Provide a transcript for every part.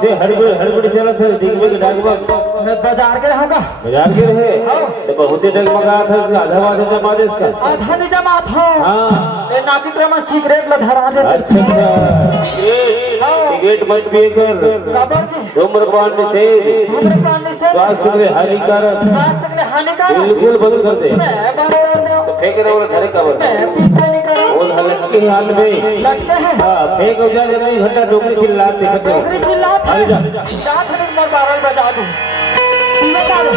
कैसे हड़बड़ी चला था दिखवे डगमग मैं बाजार के रहूंगा। बाजार के रहे तो बहुत ही डगमगा था आधा आधा जमा दे इसका आधा नहीं जमा था। हाँ ये नाती ड्रामा सिगरेट ला धरा दे। अच्छा सिगरेट मत पिए कर कबर जी धूम्रपान निषेध स्वास्थ्य के लिए हानिकारक बिल्कुल बंद कर दे। मैं बंद कर दो तो फेंक रहे धरे कबर मैं पीते नहीं करूं वो हल्के हाल में लगते हैं। हाँ फेंक जा नहीं घंटा डोकरी चिल्ला दिखत है डोकरी चिल्लात है जा जात है मैं 12 बजा दूं बता दो।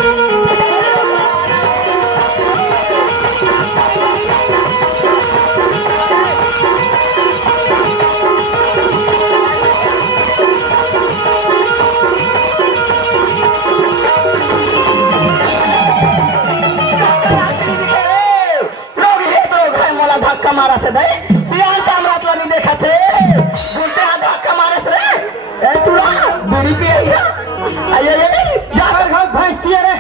धक्का मारा थे दे सियान साम्राज्य ला नहीं देखा थे बोलते हैं धक्का मारे से रे ए तूरा बीड़ी पी है आये ये जाकर घर भैंसिया रे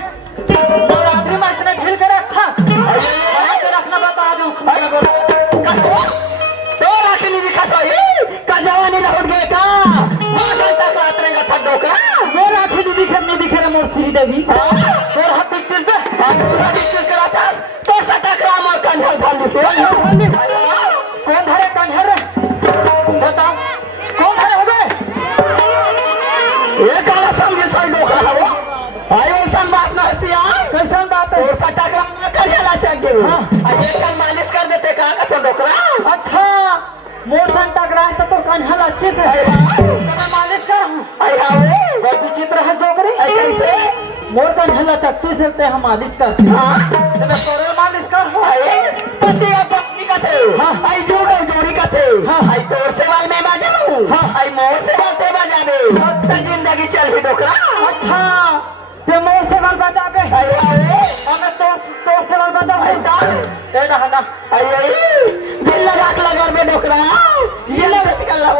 नवरात्रि में इसने ढील के रखा आये के रखना बता दे उसको कसो तो राखी नहीं दिखा चाहिए का जवानी ना उठ गए का मां तक रात्रेगा था डोकरा वो राखी नहीं दिखे रे मोर श्री देवी तोर हाथ दिखतिस बे तोरा दिखतिस करा था तो सटकरा मोर कंधल धाल सो कौन धरे कंधर बताओ कौन धरे हो गए ये काला समझे सही डोकरा हो आई वैसा बात ना हसिया कैसा बात है तो सटकरा कंधला चक दे हां ये कल मालिश कर देते कहां का तो डोकरा अच्छा मोर सन टकरा है तो कंधल अचके से मैं मालिश कर हूं आई हां वो विचित्र है डोकरी कैसे मोर कंधला चकती से ते हम मालिश करते हां तो मैं तोरे मालिश कर हूं पति और पत्नी का थे आई जोड़ी का थे आई तोर से वाई मैं बजाऊं आई मोर से वाते बजाबे तो जिंदगी चल ही डोकरा अच्छा ते मोर से वाल बजाबे आई मैं तोर से वाल बजाऊं ए ना ना आई दिल लगा के लगा में डोकरा ये लगा कर लो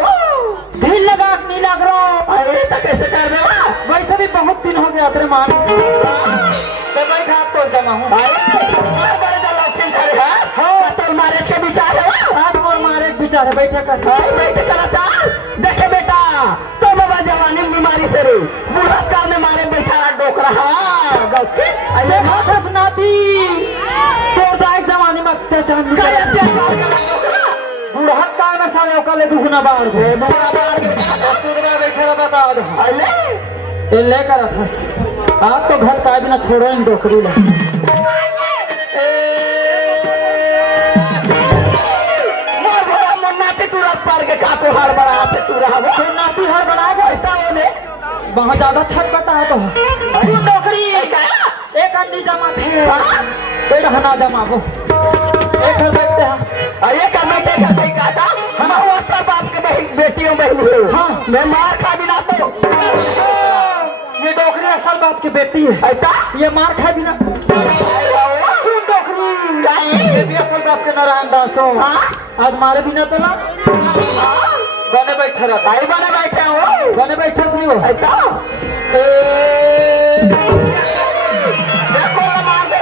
दिल लगा के नहीं लग रहा अरे तो कैसे कर रहे हो वैसे भी बहुत दिन हो गया तेरे मान तो बैठा तो जमा हूं बड़े जला उठिन करे हां तो मारे के विचार है हाथ मोर मारे के विचार है बैठे कर बैठे करा था देखे बेटा तो बाबा जवानी में बीमारी से रे बुढ़त काल में मारे बैठा डोकरा हां गौके अरे हाथ सुनाती तोर दाई जवानी में अत्याचार बुढ़त काल में साले ओकले दुगुना बार सुनवा बैठे रहा बता दो अले ले कर था आप तो घर का बिना छोड़ो इन डोकरी ले मोर भला मुन्ना पे तुरंत पार के का को हर बड़ा पे तू रहा वो नाती हर बड़ा गया ओने बहुत ज्यादा छटपटा तो सुन डोकरी एक अंडी जमा थे एड़ा ना जमा वो एक घर बैठते हैं अरे का बेटे का कहीं कहता हम वो सब आपके बहन बेटियों बहन हो हां मैं मार खा बिना तो ये डोकरी असल बाप की बेटी है ऐसा ये मार खा बिना सुन डोकरी ये भी असल बाप के नारायण दास हो आज मारे बिना तो ना बने बैठे रहा भाई बने बैठे हो बने बैठे नहीं हो ऐसा देखो मार दे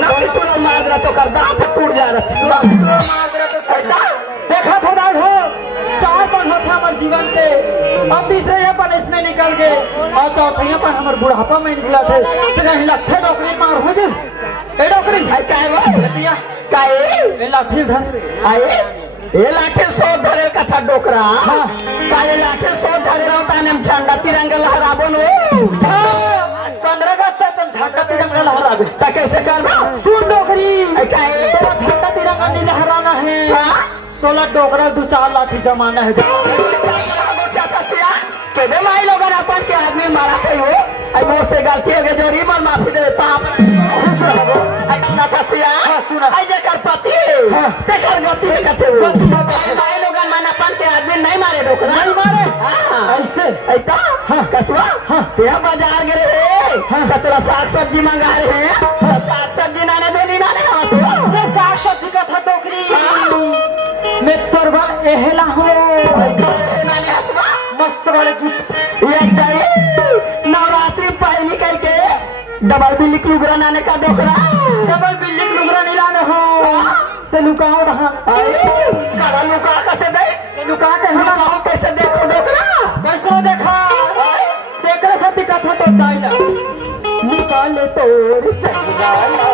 ना तू मार दे तो कर दांत टूट जा रहा मार दे तो सही देखा था भाई हो चार पन होते हमारे जीवन के अब तीसरे ये पन इसने निकल गए और चौथे ये पन हमारे बुढ़ापा में निकला थे तो कहीं लट्ठे डोकरी मार हो जे ए डोकरी आई काहे वो लतिया काहे ए लाठी धर आए ए लाठी सो धरे का था डोकरा हां काहे लाठी सो धरे रहो ताने हम झंडा तिरंगा लहराबो नो 15 अगस्त तुम झंडा तिरंगा लहराबे ता कैसे करबो सुन डोकरी आई काहे तो झंडा तिरंगा नहीं लहराना है तोला डोकरा दो चार लाठी जमाना है केदे माई लोग अपन के आदमी मारा थे हो आई मोर से गलती हो गई जोड़ी मन माफी दे पाप खुश रहो आई ना थसिया सुना आई जे कर पति ते कर गति है कथे वो माई लोग मन अपन के आदमी नहीं मारे डोकरा नहीं मारे ऐसे ऐता कसवा ते बाजार गए रे कतरा साग सब्जी मंगा रहे हैं साग सब्जी नाने देनी नाने हंसो साग सब्जी का था डोकरी मैं तोरबा एहला हो मस्त वाले एक नवरात्रि पहली कह के डबल बिल्ली लुगरा नाने का डोकरा डबल बिल्ली लुगरा नहीं लाने हो ते लुकाओ रहा काला लुका कैसे दे लुका के हम कैसे देखो डोकरा कैसे देखा गोरी चंगाला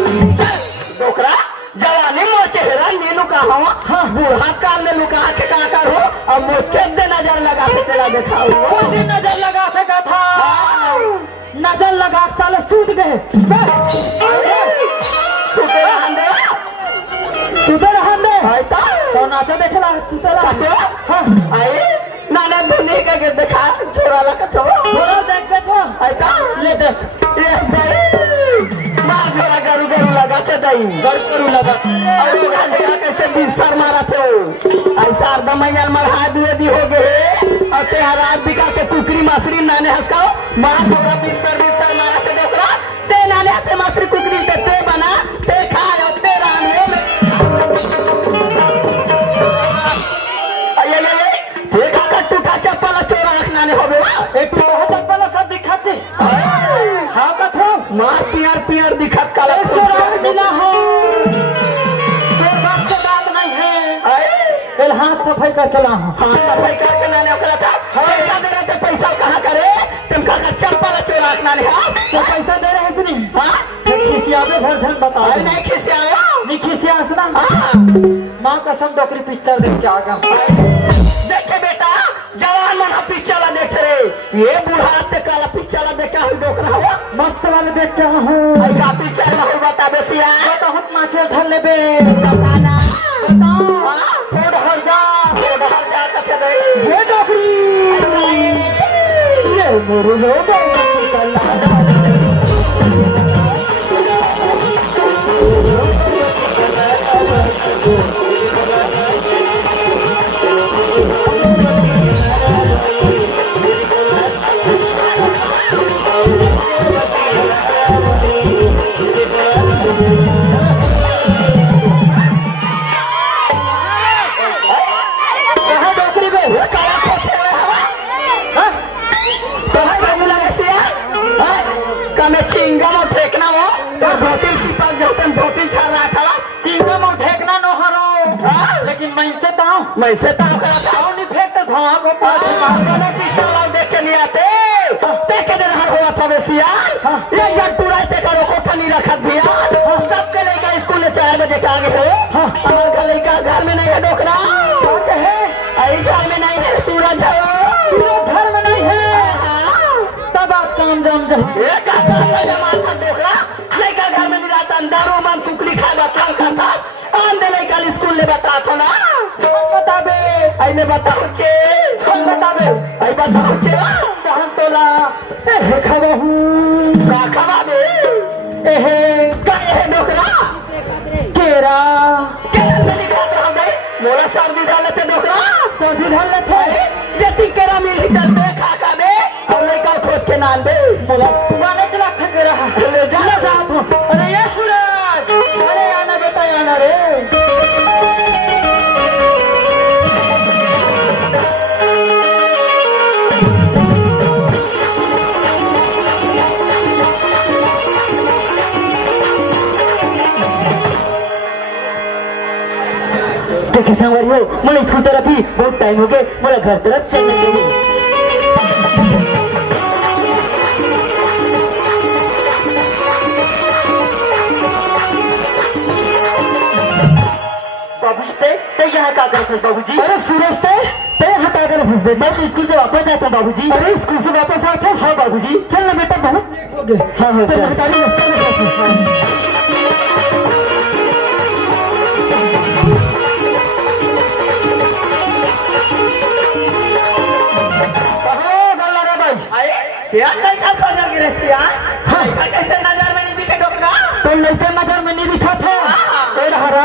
डोकरा जवानी मोर चेहरा नीलू का हो बूढ़ा काल में लुका के का करो अब मुझे दे नजर लगा के तेरा दिखाओ मुझे नजर लगा सका था, नजर लगा के साले सूत गए। सुते रहन दे सुते रहन दे आई ता तो नाचा देखला सुतेला कसो हां आई नाना धुनी का के दिखा छोरा ला कथो थोड़ा देख बेचो आई ता ले देख ये दई मार छोरा गरु गरु लगा से दई गड़ करू लगा और लोगा जगह कैसे बिसर मारा थे ऐसा अर्धम यार मरहा दुए दी हो गए और ते रात बिका के कुकरी मासरी नाने हंसकाओ मार छोरा बिसर मारा थे डोकरा ते नाने हंसे मासरी कुकरी ते बना ते खाए और ते रानियों में ये ते का कट्टू का चप्पल चोरा नाने हो बे ए तू चप्पल सब दिखाते हां का थो मार पियर दिखत काला एक चोरा मिला हो तोर बात से बात नहीं है पहले हाथ सफाई करके ला हूं हाँ सफाई करके नाने ओकरा था पैसा दे रहे थे पैसा कहाँ करे तुमका का चप्पल चोरा नाने हाँ तो पैसा दे रहे हैं नहीं हाँ खिसिया में भरझन बता अरे नहीं खिसे आया नहीं खिसिया सुना हाँ मां कसम डोकरी पिक्चर देख के आ गया देखे बेटा जवान मन पिक्चर ला देख रहे ये बूढ़ा ते काला पिक्चर ला देख के डोकरा हुआ मस्त वाले देख के हूं आई का पिक्चर ला हो बता बेसिया तो हम नाचे धर लेबे बताना बता फोड़ हर जा कथे दे ये डोकरी ये मोरे लोग कल्ला मैं से ताऊ का ताऊ नहीं फेंकता धुआं को मारने पीछे लाओ देख के नहीं आते देख के दिन हुआ था बेसिया ये जट्टू रहते करो कोठा नहीं रखा भैया सबसे लेकर स्कूल में 4 बजे का आगे है हमारे घर लेकर घर में नहीं है डोकरा क्या कहे आई घर में नहीं है सूरज घर में नहीं है तब आज काम जम जाए ये का जमान था डोकरा लेकर घर में नहीं रहता दारू मान कुकरी खा बता था आंधे लेकर स्कूल ले बता था ना बताबे आई ने बताओ चे छोड़ बताबे आई बताओ चे जहां तोला ए खबहू का खबाबे ए कहे डोकरा केरा केरा में निकल रहा है मोला सर्दी डाले थे डोकरा सर्दी ढलने थे जति केरा में हिटल दे खा का दे और लेकर खोज के नान दे बोला माने चला थे केरा ले जा तू अरे ये सूरज अरे आना बेटा आना रे देखिए संगवारियों मैं स्कूल तरफ ही बहुत टाइम हो गए मेरा घर तरफ चलने चाहिए बाबूजी ते यहाँ का करते बाबूजी अरे सूरज ते यहाँ का कर फंस मैं तो स्कूल से वापस आया था बाबूजी अरे स्कूल से वापस आया था हाँ बाबूजी चल ना बेटा बहुत लेट हो गए हाँ हाँ चल महतारी रास्ते में बैठी यार कैसा सोचा गिरस्ती यार कैसे नजर में नहीं दिखे डोकरा तो लेते नजर में नहीं दिखा था पेड़ हरा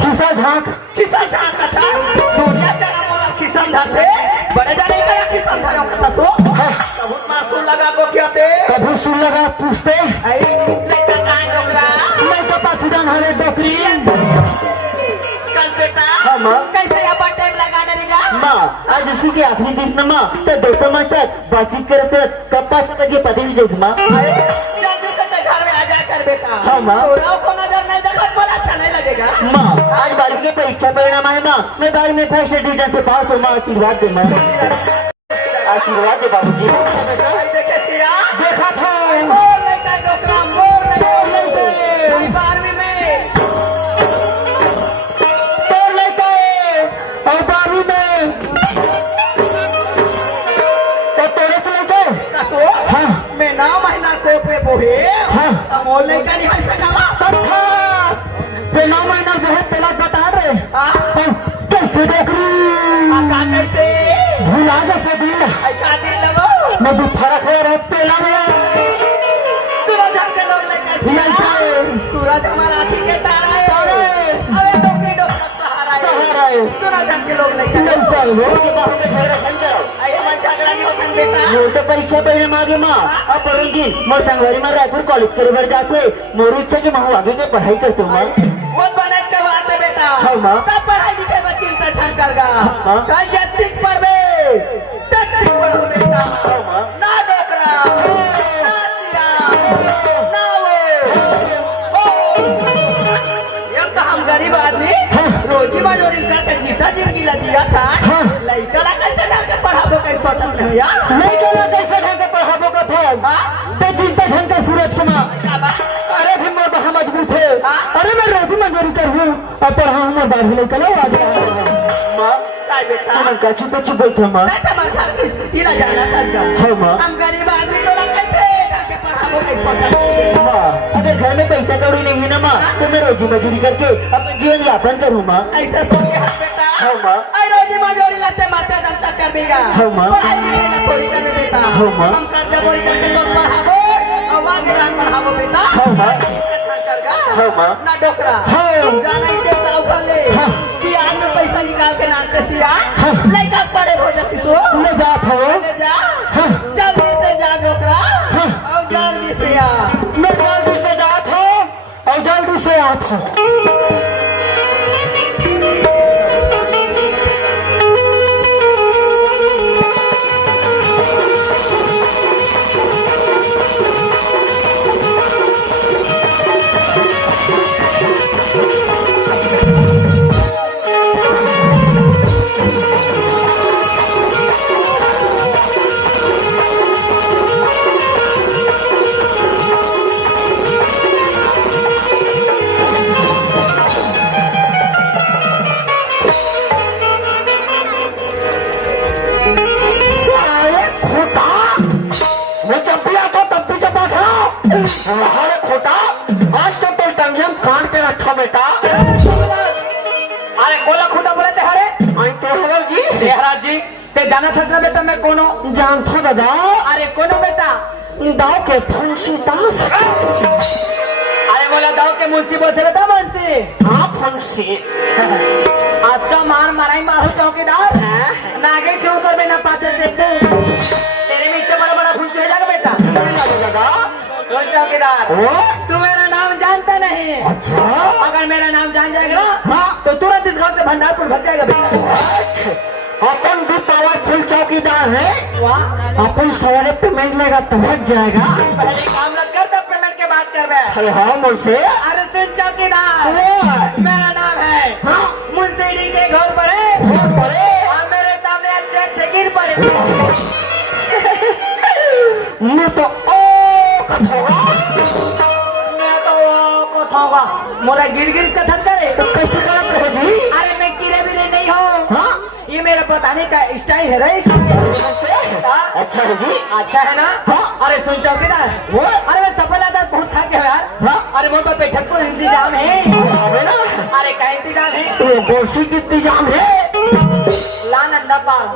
खिसा झांक का था दुनिया चला मोला किसान धरते बड़े जाने का किसान धरे का सो बहुत मासूम लगा गोठियाते कभी सुन लगा पूछते आई लेकर कहां डोकरा लेकर पाछुदान हरे डोकरी कल बेटा कैसे यहाँ पर टाइम लगा डरेगा माँ आज स्कूल के आखिरी दिन न माँ तो दोस्तों माँ साथ बातचीत करते कब 5 बजे पता नहीं जैसे माँ जल्दी से घर में आ जा कर बेटा। हाँ माँ को नजर नहीं देखा बोला अच्छा नहीं लगेगा। माँ आज 12वीं के परीक्षा परिणाम है माँ मैं 12वीं में फर्स्ट डिवीजन से पास हूँ माँ आशीर्वाद दे माँ आशीर्वाद दे बाबूजी। देखे सिया देखा था मोर लेकर डोकरा मोर लेकर 12वीं में तोड़ लेते और 12वीं में और तोड़े चले गए। कसो हाँ मैं 9 महीना कोर्ट में बोहे हाँ मोर लेकर नहीं है सकावा। अच्छा तो 9 महीना बहुत पहला बता रहे हां कैसे देख रही का कैसे भूला जैसे दिन आई का दिन लगो मैं दूध फरक है रे पेला में सूरज के लोग लेकर सूरज हमारा आँखी के तारा है अरे डोकरी डोकरा सहारा है सूरज के लोग लेकर आई हम झगड़ा नहीं होता बेटा। मोर तो परीक्षा परिणाम आगे माँ अब पढ़ो दिन मोर संगवारी में रायपुर कॉलेज करे बर जाते मोर इच्छा के माँ आगे के पढ़ाई करते माँ वो बनत के बात है बेटा। हाँ माँ तब पढ़ाई लिखाई में चिंता छन करगा कल जत्तिक पढ़बे तत्तिक पढ़ो बेटा ना डोकरा ना सिया ना वो अब तो हम गरीब आदमी रोजी मजूरी करके जीता जिंदगी लजिया था लड़का ला कैसे ढंग पढ़ाबो कैसे सोचत रहो यार नहीं कहना कैसे ढंग पढ़ाबो का था ते चिंता ढंग का सूरज के माँ अरे फिर मोर बहा मजबूर थे अरे मैं रोजी मंजूरी कर हूँ अब पढ़ा हूँ मैं 12वीं लेकर आ गया माँ काय बेटा तुम का चुप चुप बोलते माँ मैं तो मर घर इला जाना था हाँ माँ हम गरीब आदमी तो ला कैसे ढंग पढ़ाबो कैसे सोचत माँ अगर घर में पैसा कौड़ी नहीं है ना माँ तो मैं रोजी मजूरी करके अपना जीवन यापन करूँ माँ ऐसा सोच के हंस बेटा हाँ माँ आई रोजी मजूरी लाते मारते दम तक कर देगा हाँ माँ पढ़ाई लिखाई ना थोड़ी करने बेटा हाँ माँ हम कर्जा बोरी करके लोग पढ़ाबो और आगे रान पढ़ाबो बेटा हाँ माँ हाँ माँ ना डोकरा हाँ जाना इसे ताऊ कर ले कि आज में पैसा निकाल के नाम पे सिया लड़का पड़े हो जाती सो ले जात हो ले जा जल्दी से जा डोकरा और जल्दी से आ मैं जल्दी से जात हो और जल्दी से आत हो अरे खोटा आज तो तुम टंगियम कान के रखा बेटा अरे बोला खोटा बोले ते हरे आई तेहराज जी देहराज जी ते जाना था ना बेटा मैं कोनो जानता दादा अरे कोनो बेटा दाव के फंसी दास अरे बोला दाव के मुंशी बोल से बेटा मुंशी हाँ फंसी आज का मार माराई मारो चौकीदार नागे क्यों कर बेना पाचन देखते तेरे में इतना बड़ा बड़ा फुंसी हो जाएगा बेटा नहीं लगेगा सुन चौकीदार तू मेरा नाम जानता नहीं अच्छा अगर मेरा नाम जान जाएगा ना तो तुरंत इस घर से भंडारपुर भाग जाएगा बेटा अपन भी पावरफुल चौकीदार है वाह अपन सवारे पेमेंट लेगा तो भाग जाएगा पहले काम लग कर तब पेमेंट के बात कर रहे अरे हाँ मुझसे अरे सुन चौकीदार मेरा नाम है मुंशी डी के घर पड़े और मेरे सामने अच्छे अच्छे गिर पड़े मैं तो होगा मोरा गिर गिर का थक करे तो कैसे करत रहे जी अरे मैं गिरे बिरे नहीं हूँ हाँ ये मेरा बताने का स्टाइल है रे अच्छा है जी अच्छा है ना हाँ अरे सुन चौकीदार अरे मैं सफल आता बहुत थक गया यार हाँ अरे मोर पर बैठक को इंतजाम है ना अरे क्या इंतजाम है वो गोसी की इंतजाम है लान अंडा पार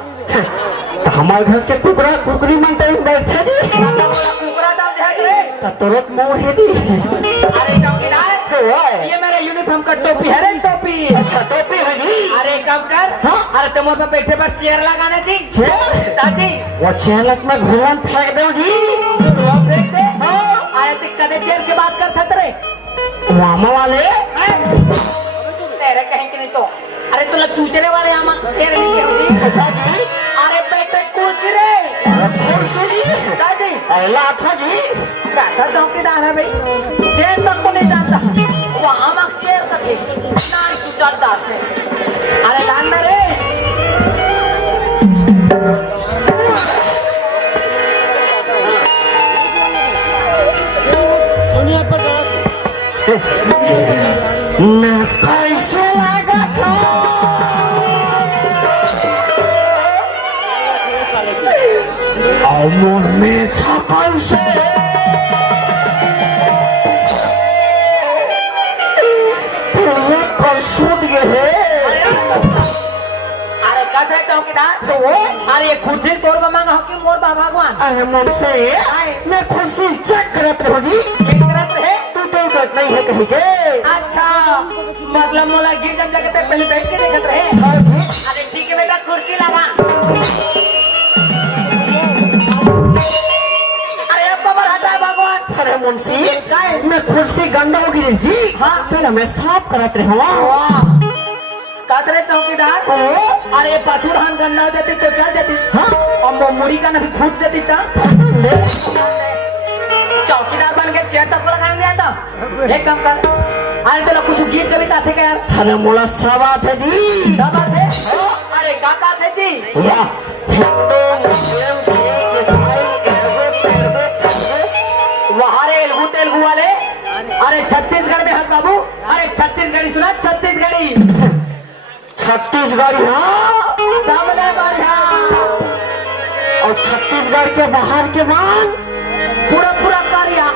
हमारे घर के कुकरा कुकरी मन तो बैठे जी कुकरा दाम जाए तो तुरंत मुंह है जी अरे चौकीदार ये मेरा यूनिफॉर्म का टोपी है रे टोपी अच्छा टोपी है जी अरे कब कर अरे तुम पर बैठे पर चेयर लगाना जी चेयर ताजी वो चेयर में घुवन फेंक दो जी फेंक दे अरे कदे चेयर की बात कर थे मामा वाले तेरे कहेंगे नहीं तो अरे तो चूचरे वाले आम चेयर नहीं है जी। अरे बेटे कुर्सी रे कुर्सी जी दादी अरे लाथा जी कैसा चौकीदार है भाई, चेयर तक को नहीं जानता वो आम चेयर का थे नार तू चढ़ता थे। अरे लाना रे मैं कैसे लगा था अमर में था कैसे कल सूट गए अरे कैसे चौकीदार अरे ये कुर्सी तोड़ का मांगा हो कि मोर बा भगवान अरे मन से मैं खुशी चेक करत रहो जी करत रहे तू तो नहीं है कहीं के। अच्छा मतलब मोला गिर जब जगह पे पहले बैठ के देखत रहे। हाँ जी अरे ठीक है बेटा कुर्सी लगा। अरे अब कबर हटाए भगवान। अरे मुंशी मैं कुर्सी गंदा हो गई जी। हाँ पहले मैं साफ करत रहे वाह कसरे चौकीदार अरे पाछू धान गंदा हो जाती तो चल जाती। हाँ और मुड़ी का ना भी फूट जाती था। चौकीदार बन के चेयर तक लगाने नहीं आता। एक काम कर अरे तो कुछ गीत कविता थे क्या यार। अरे मोला सवा थे जी सवा थे अरे काका थे जी वाह हिंदू मुस्लिम सिख ईसाई वहां रे तेलुगु वाले। अरे छत्तीसगढ़ में हंस बाबू। अरे छत्तीसगढ़ी सुना छत्तीसगढ़ी छत्तीसगढ़ हाँ सामने बढ़िया और छत्तीसगढ़ के बाहर के मान पूरा पूरा कार्या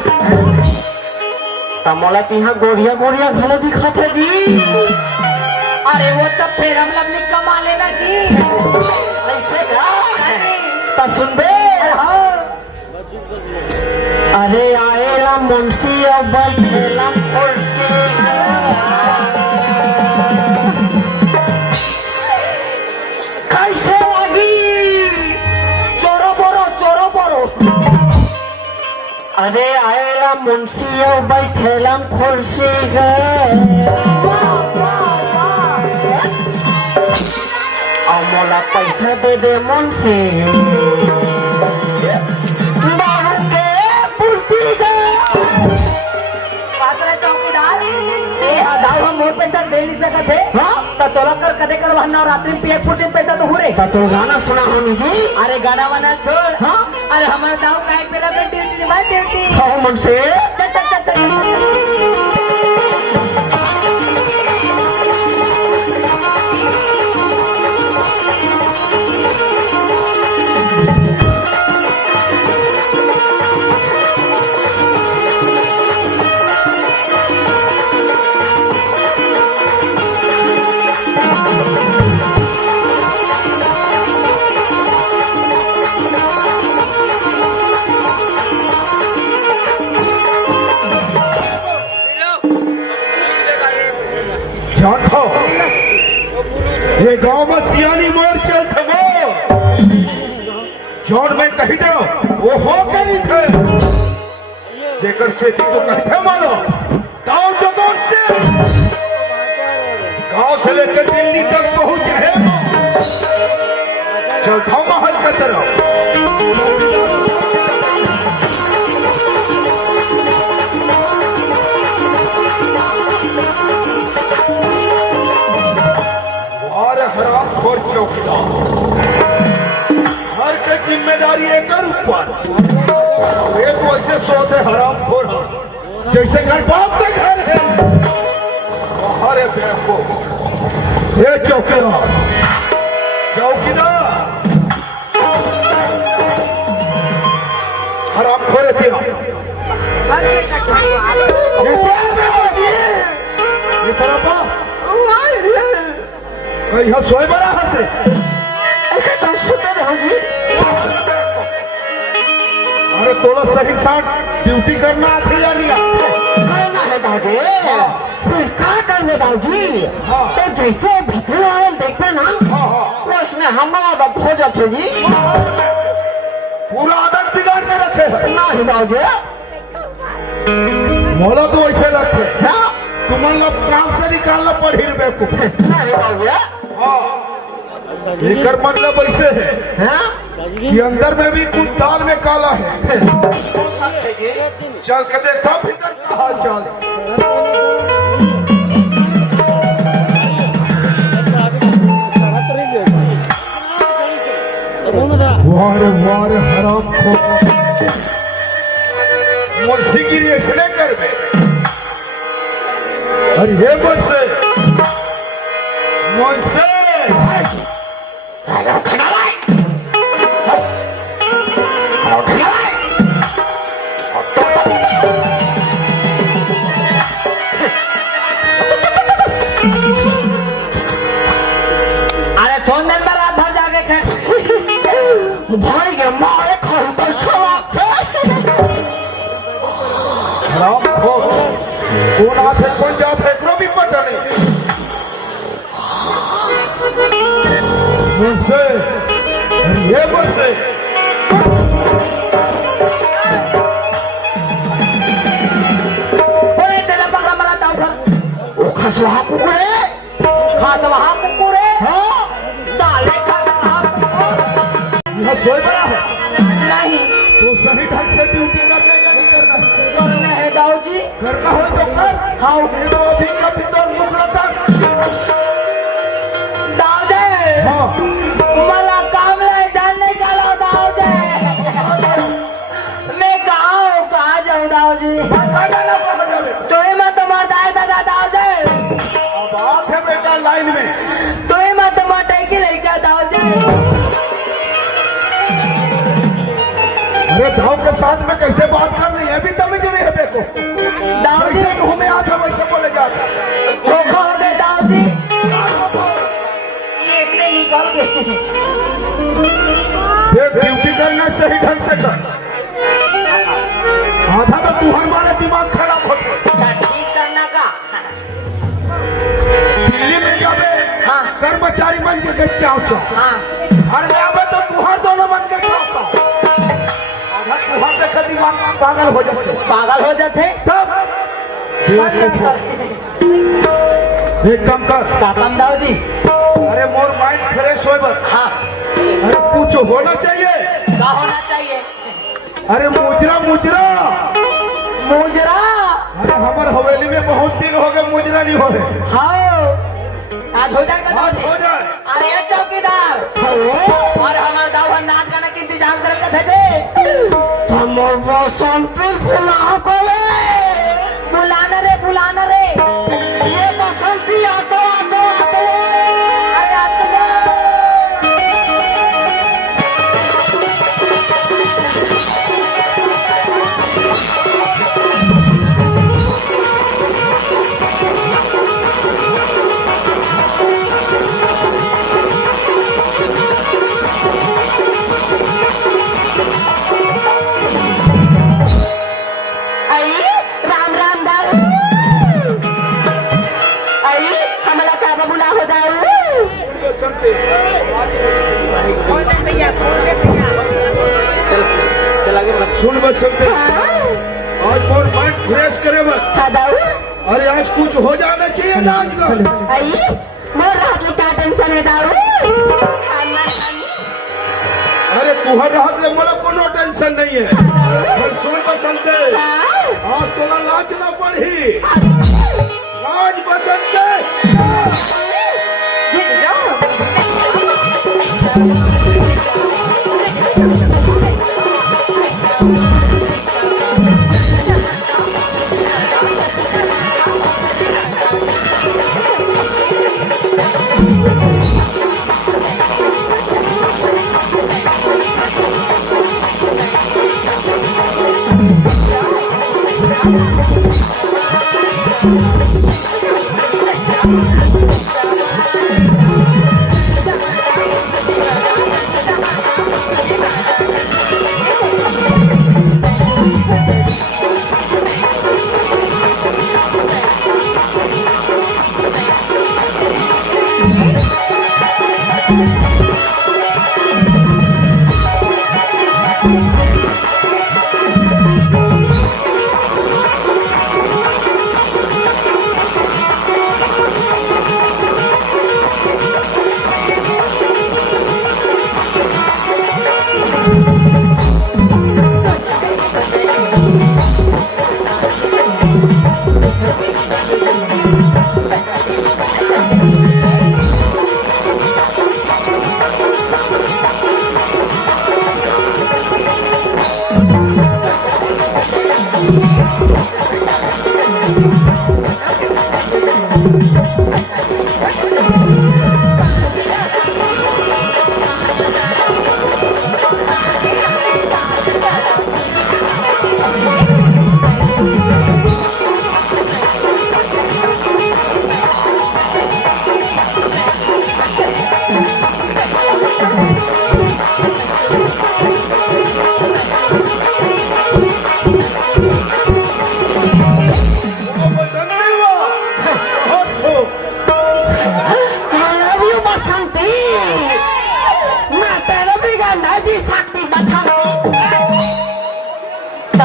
तमोला तिहा गोरिया गोरिया घलो दिखा थे जी। अरे वो तो फिर हम लवली कमा लेना जी ऐसे का सुन बे अरे आएला मुंशी और बैठेला कुर्सी कैसे लगी चोरो बोरो अरे आएला मुंशी और बैठेला कुर्सी और मोला पैसा दे दे मुंशी पैसा दे नहीं सकत है। तो तोला कर कदे कर वहना रात्रि में पिए फुर्ती पैसा तो हो रे तो गाना सुना होनी जी। अरे गाना वाना छोड़ हाँ अरे हमारे दाव काय पे लगे ड्यूटी निभाए ड्यूटी हाँ मुंशी जाठो ये गांव में सियानी मोर चलते वो जौन में कही दो वो हो के नहीं थे जेकर से थी तो कहते मानो गांव जतौर से गांव से लेकर दिल्ली तक पहुंचे है चलता महल का तरफ चौकीदार हर के जिम्मेदारी एक ऊपर एक वैसे सोते हराम खोर जैसे घर बाप का घर है हरे को ये चौकीदार हराम खोरे दिया ये तरफ यहाँ सोए बड़ा हंसे तुम सुते रहो जी। अरे तोड़ा सही साथ ड्यूटी करना आते या नहीं करना है दाऊजी फिर क्या करने दाऊजी तो जैसे भीतर वाले देखते ना तो उसने हमारा खो जाते जी पूरा आदत बिगाड़ के रखे है ना ही दाऊजी मोला तो वैसे लगते तुम लोग काम से निकालना पड़ी बेवकूफ नहीं दाऊजी एकर मतलब ऐसे है कि अंदर में भी कुछ दाल में काला है। चल के देखता भीतर का हाल चाल। वारे वारे हराम खो मुर्सी की रेसले कर में। अरे ये मुझसे अरे थोन दिन में रात भर जाके खे भाई के मारे खाऊ तो छलाक थे हराम खो कौन हाथ है कौन जात है करो भी पता नहीं। मुझसे ये मुझसे ओए तेरा पकड़ा मरा ताऊ खा ओ खसवा कुकुरे हां साले का यह सोए बड़ा है। नहीं तो सही ढंग से ड्यूटी करने या नहीं करना है? करना है दाऊ जी करना हो तो कर। हाँ नहीं तो अभी का भीतर मुख लटा। दाऊ जी हाँ मला काम ले जानने का लो दाऊ जी मैं कहाँ जाऊँ दाऊ जी तो ही मत मार दाए दादा दाऊ जी बात है बेटा लाइन में। तो ही मत मार टैकी लेकर दाऊ जी अरे दाव के साथ में कैसे बात करनी है अभी तभी जुड़ी है देखो। दाऊ जी जैसे घूमे आता वैसे बोले जाता। धोखा हो गया दाऊ जी ये इसमें निकल गए देख ड्यूटी करना सही ढंग से कर। आधा तो तू हमारा दिमाग खराब हो गया। ठीक करना का दिल्ली में जावे हाँ कर्मचारी बन के चाव चाव। हाँ घर में आवे तो तुहार दोनों बन के चाव चाव। आधा तुहार देख दिमाग पागल हो जाते। पागल हो जाते तब एक काम कर काम दाऊ जी अरे मोर माइंड फ्रेश होए बस। हाँ अरे कुछ होना चाहिए। क्या होना चाहिए अरे मुजरा मुजरा मुजरा अरे हमारे हवेली में बहुत दिन हो गए मुजरा नहीं हो रहे। हाँ आज हो जाएगा दाऊ आज जी हो जाए। अरे चौकीदार और हमारे दाऊ नाच गाना के इंतजाम करेगा थे जे तुम बसंती बुलाना रे ये बसंती आतो अरे आत्मा राम राम दाऊ हमला का बुला हो दाऊ सुन बसंते आज मोर माइंड फ्रेश करे बस। दाऊ अरे आज कुछ हो जाना चाहिए नाच का। आई मोर रात में क्या टेंशन है दाऊ अरे तुहर राहत ले मला कोनो टेंशन नहीं है। पर सुन बसंते आज तोला नाचना पड़ी। नाच बसंते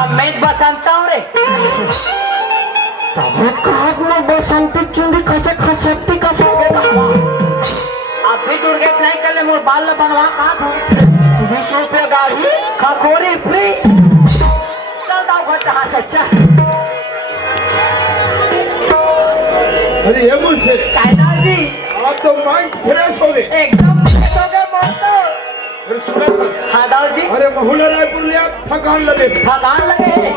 अब मैं बसंता हूँ रे तब कहा ना बसंती चुंदी खसे खसती कसोगे कहा अब भी दुर्गेश नहीं कर ले मोर बाल बनवा कहा था 20 रुपया गाड़ी खकोरी फ्री चल दाऊ घर हाथ अच्छा अरे ये मुझसे कायदा जी आप तो माइंड फ्रेश हो गए एकदम फ्रेश हो गए मोर तो अरे सुना था हाँ दाऊ जी अरे महुला रायपुर लिया थकान लगे थकान लगे है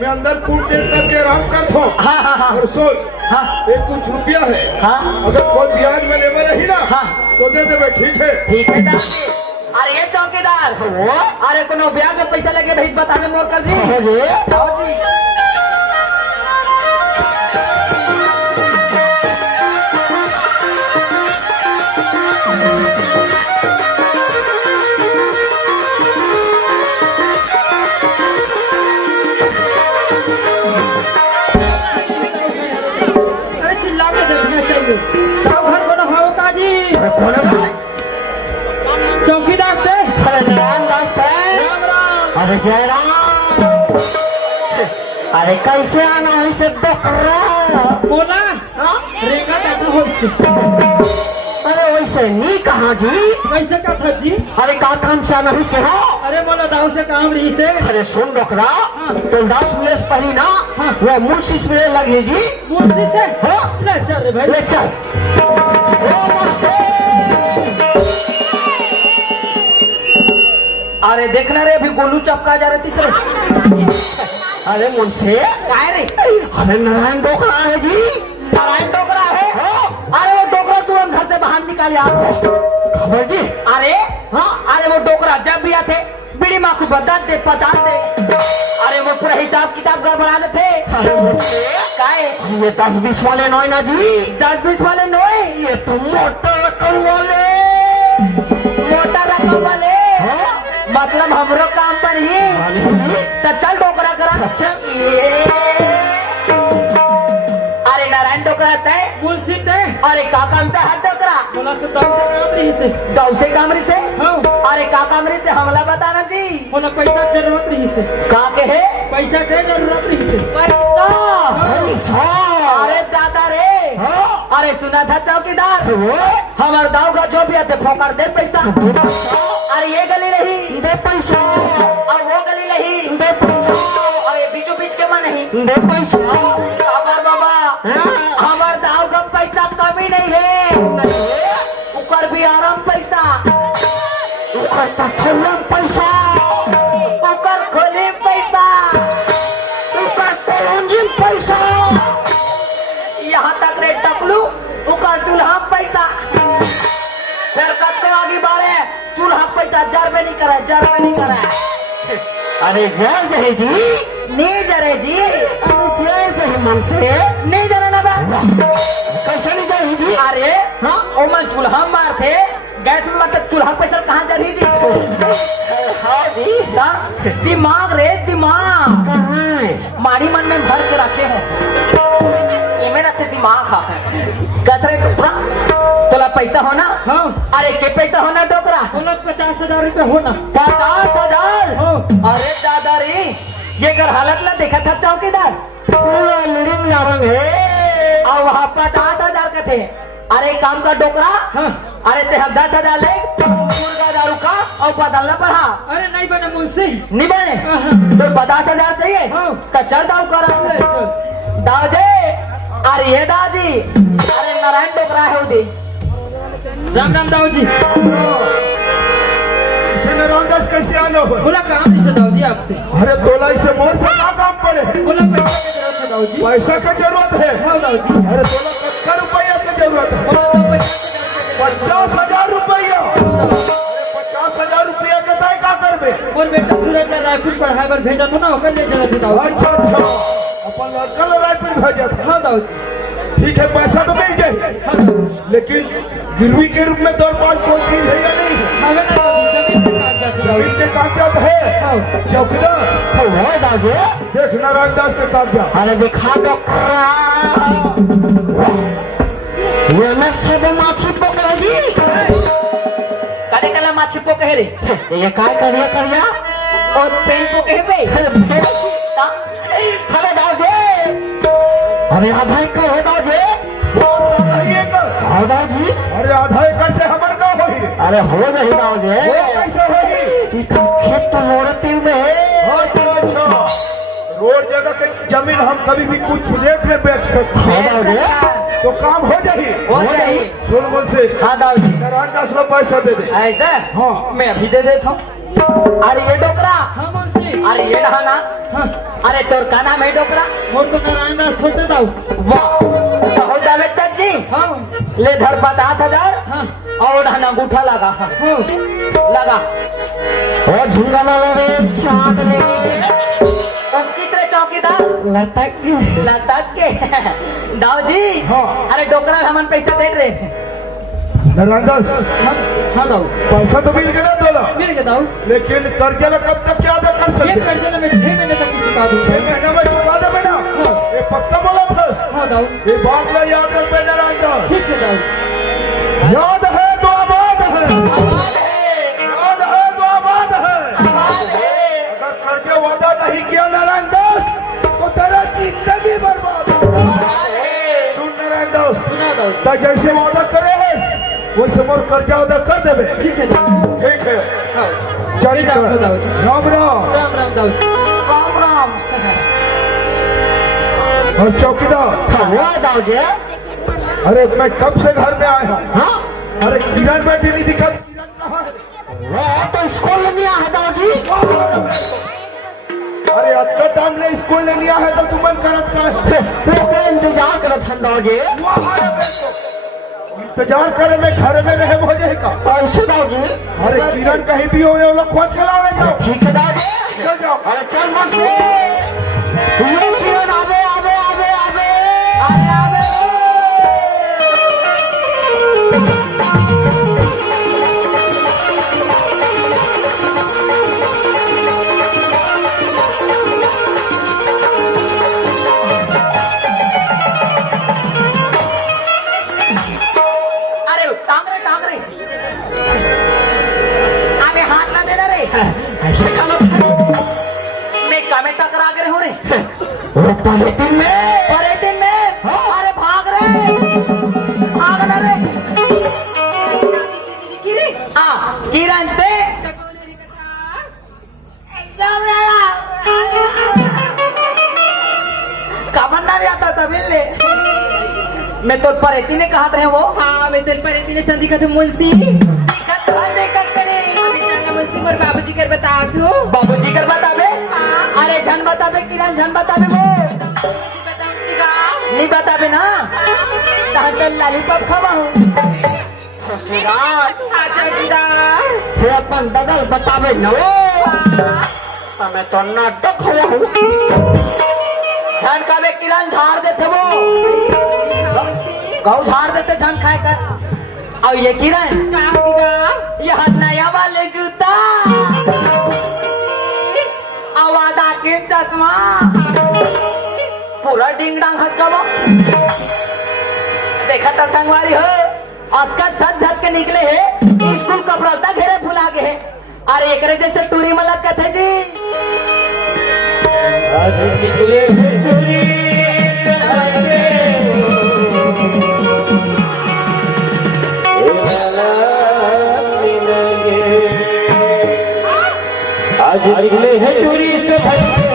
मैं अंदर कुछ देर तक के आराम करता हूँ हाँ हाँ हाँ और सुन हाँ एक कुछ रुपया है हाँ अगर कोई ब्याज में लेवा रही ना हाँ तो दे देवे ठीक है ठीक है दाऊ जी अरे ये चौकीदार अरे कोनो ब्याज में पैसा लगे भाई बताने मोर कर जी दाऊ जी घर को हो काजी चौकीदार थे अरे रामदास राम राम अरे जयराम अरे कैसे आना है से बकरा बोला रेखा कैसा हो अरे वैसे नहीं कहा जी कैसे का था जी अरे का काम से आना इसके हो अरे मोला दाऊ से काम रही से अरे सुन बकरा तो 10 मिनट पहले ना वो मुर्शिद में लगी जी मुर्शी से हाँ? ले चल रे भाई ले चल ओ मुर्शिद अरे देखना रे अभी गोलू चपका जा रहे तीसरे अरे मुर्शिद काय रे अरे नारायण डोकरा है जी नारायण डोकरा है अरे वो डोकरा तुरंत घर से बाहर निकाले आपको खबर जी अरे हाँ अरे वो डोकरा जब भी आते बीड़ी माँ को बता दे पचा दे अरे वो पूरा हिसाब किताब गड़बड़ा लेते अरे मुर्शिद काय ये 10-20 वाले नोय ना जी 10-20 वाले नोए ये तो मोटर रकम वाले मोटा रकम वाले हाँ? मतलब हमरो काम पर ही तो चल डोकरा करा अच्छा अरे नारायण डोकरा तय मुर्शी थे अरे का काम से हाथ डोकरा बोला से दाऊ से काम रही से गाँव से कामरी से हाँ अरे का कामरी से हमला बताना जी बोला पैसा जरूरत रही से का के है पैसा के जरूरत रही से पैसा अरे दादा रे हाँ? अरे सुना था चौकीदार वो हमारे दाव का जो भी आते फोकर दे पैसा अरे ये गली नहीं दे पैसा और वो गली नहीं दे पैसा अरे बीचों बीच के मन नहीं दे पैसा अगर बाबा हमार दाव का पैसा कमी नहीं है ऊपर भी आराम पैसा ऊपर पत्थर पैसा ऊपर खोले पैसा ऊपर तेरंगी पैसा यहाँ तक रे टकलू ऊपर चूल्हा पैसा फिर कब को आगे बारे चूल्हा पैसा जरबे नहीं करा अरे जय जय जी नहीं जरे जी अरे जय जय मन से नहीं जरे ना बा कैसे नहीं जय जी अरे हाँ ओ मैं चूल्हा मार थे गैस में मतलब चूल्हा पैसा कहाँ जा रही जी हाँ जी हाँ? दिमाग रे दिमाग कहाँ है माड़ी मन में भर के रखे हो इमे ना दिमाग खा कसरे टुकड़ा तोला पैसा होना हाँ अरे के पैसा होना डोकरा बोला 50,000 रुपया होना 50,000 हाँ अरे दादा रे ये कर हालत ला देखा था चौकीदार पूरा लड़िंग नारंग है और वहाँ 50,000 के थे अरे काम का डोकरा हाँ अरे ते हम 10,000 ले मुर्गा दारू का और बदलना पड़ा अरे नहीं बने मुझसे नहीं बने हाँ। तो 50,000 चाहिए हाँ। तो चल दाऊ करा ले चल दाजे अरे ये दाजी अरे नारायण डोकरा है उदी राम राम दाऊ जी रामदास कैसे आना हो बोला काम नहीं से दाऊ जी आपसे अरे तोला इसे मोर से क्या काम पड़े बोला पैसा की जरूरत है दाऊ जी पैसा की जरूरत है हाँ दाऊ जी अरे तोला 70 रुपया की जरूरत है बोला तो पैसा की जरूरत 50,000 रुपया है दाऊ जी। अरे 50,000 रुपया के तय का करबे और बेटा सूरज ने रायपुर पढ़ाई पर भेजा था ना होकर ले चला था दाऊ जी अच्छा अपन लड़का ला रायपुर भेजा था हाँ दाऊ जी ठीक है पैसा तो मिल जाए हाँ दाऊ जी लेकिन गिरवी के रूप में 2-5 कोई चीज है या नहीं हमें ना दाऊ जी जमीन के कागजात है दाऊ जी इनके कागजात है हाँ चौकीदार वो दाजू देख नारायण दास के कागजात अरे दिखा डॉक्टर ये मैं सब माछी पकड़ जी कने कला माछी पोके रे ये काय करिया और पेन पोके बे अरे अरे आधा एकड़ होता जे आधा एकड़ होता जी अरे आधा एकड़ से हमर का होई अरे हो जाही दाव जे वो कैसे होई ई खेत तो रोडती में है हाँ तो अच्छा रोड जगह के जमीन हम कभी भी कुछ रेट में बेच सकते हो दाव जे तो काम हो जाही हो जाही सुन मुझसे हाँ दाऊ जी नारायण दास में पैसा दे दे ऐसा हाँ मैं अभी दे देता हूँ अरे ये डोकरा हाँ मुंशी अरे ये ढाना हाँ अरे तोर का नाम है डोकरा मोर तो नारायण दास छोटे दाऊ वाह तो हो जावे चाची हाँ ले धर 50,000 हाँ और ढाना अंगूठा लगा हो लगा ओ झुंगा वाला रे चाट ले तुम किस तरह चौकीदार लटक लटक के दाऊ जी हाँ। अरे डोकरा हमन पैसा दे रहे नारायण दास हाँ हाँ दाऊ पैसा तो मिल गया तोला मिल गया दाऊ लेकिन कर्जा ला कब तक क्या अदा कर ये सकते कर्जे में 6 महीने तक की चुका दूँ 6 महीने में चुका दे बेटा हाँ। ये पक्का बोला था हाँ दाऊ ये बात का याद रख बे नारायण दास ठीक है दाऊ याद है तो आबाद है आवाज है याद है तो आबाद है आवाज है अगर कर्जे वादा नहीं किया नारायण दास तो तेरा जिंदगी बर्बाद हो आवाज है सुन नारायण दास सुना दाऊ ता जैसे वादा करे है वैसे मोर कर्जा अदा कर देबे ठीक है दाऊ ठीक है हाँ चल ये जाओ दाऊ जी राम राम राम राम दाऊ जी राम राम और चौकीदार हुआ दाव जे अरे मैं कब से घर में आया हूँ हां अरे किरण बेटी नहीं दिखा किरण कहाँ है वो तो स्कूल नहीं आ दाव जी अरे अत्ता टाइम ले स्कूल ले लिया है तो तुम मन करत का है ओकरे इंतजार करत हन दाव जे इंतजार करे में घर में रहे हो जाएगा ऐसे दाव जी अरे किरण कहीं भी हो वो लोग खोज के लावे जाओ ठीक है दाव जी चल जाओ अरे चल मत से ये किरण आवे आवे आवे आवे अरे आवे अरे टांग रे आवे हाथ ना देना रे ऐसे का मैं कामे टकरा के हो रे वो पहले दिन में अरे दिन में अरे भाग ना रे किरण से काबर ना रे आता तभी ले मैं तो परेती ने कहा रहे वो हाँ मैं चल पर इतने संधि का तो मुंशी मुंशी मोर बाबूजी कर बता दो बाबूजी कर बताबे अरे झन बताबे किरण झन बताबे वो नहीं बताबे ना तहाँ तो लॉलीपॉप खावा हूँ फिर अपन दगल बतावे न मैं तो नाटक हुआ हूँ झन काले किरण झाड़ देते वो गौ झाड़ देते झन खाए कर और ये किरण यह नया वाले जूता आवादा के चश्मा पूरा डिंग डांग हंस का वो देखा था संगवारी हो आपका सच धज के निकले है स्कूल कपड़ा तक घेरे फुला के है अरे एक जैसे टूरी मलक कथे जी आज निकले आज निकले हैं टूरी से भाई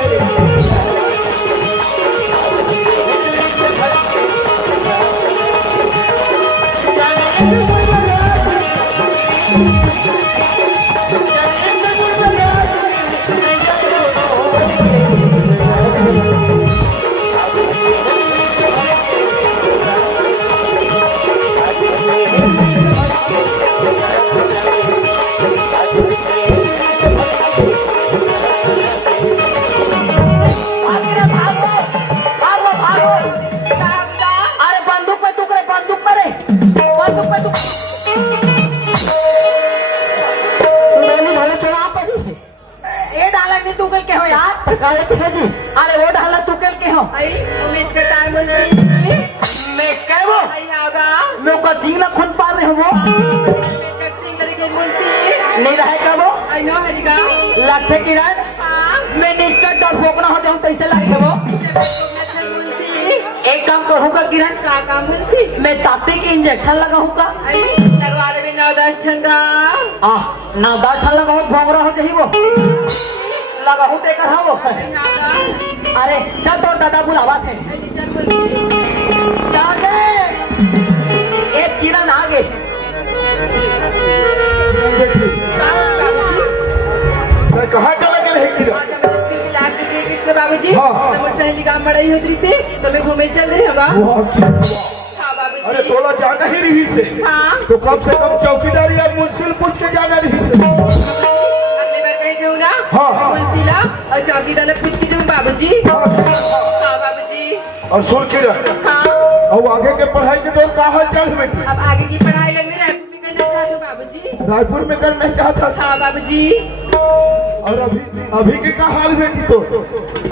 जी अरे वो डाला तू कल के हो मैच काय वो लोग का जिंगला खून पार रहे हो वो नहीं रहे का वो लगते किरण मैं नीचे डर फोकना हो जाऊं कैसे लगे वो एक काम मैं ताती की इंजेक्शन लगाऊं का लगवा ले 9-10 ठंडा 9-10 ठन लगाऊं भोंगरा हो जाही वो लगाऊं देकर हाँ वो अरे चल तोर दादा बुलावा थे एक किरण आगे कहाँ चला गया है किरण? बाबूजी सहेली काम बड़ाई होती से तो मैं घूमे चल रही होगा अरे तोला जाना ही रही से तो कम से कम चौकीदारी या मुंसिल पूछ के जाना रही से अगले बार कहीं जाऊँ ना मुंसिला और चौकीदार ने पूछ के जाऊँ बाबूजी बाबूजी और सुन किरण और आगे के पढ़ाई के दौर का हाल चाल बेटी अब आगे की पढ़ाई लगने रायपुर में करना चाहता हूँ बाबूजी रायपुर में करना चाहता हाँ बाबूजी और अभी के का हाल बेटी तो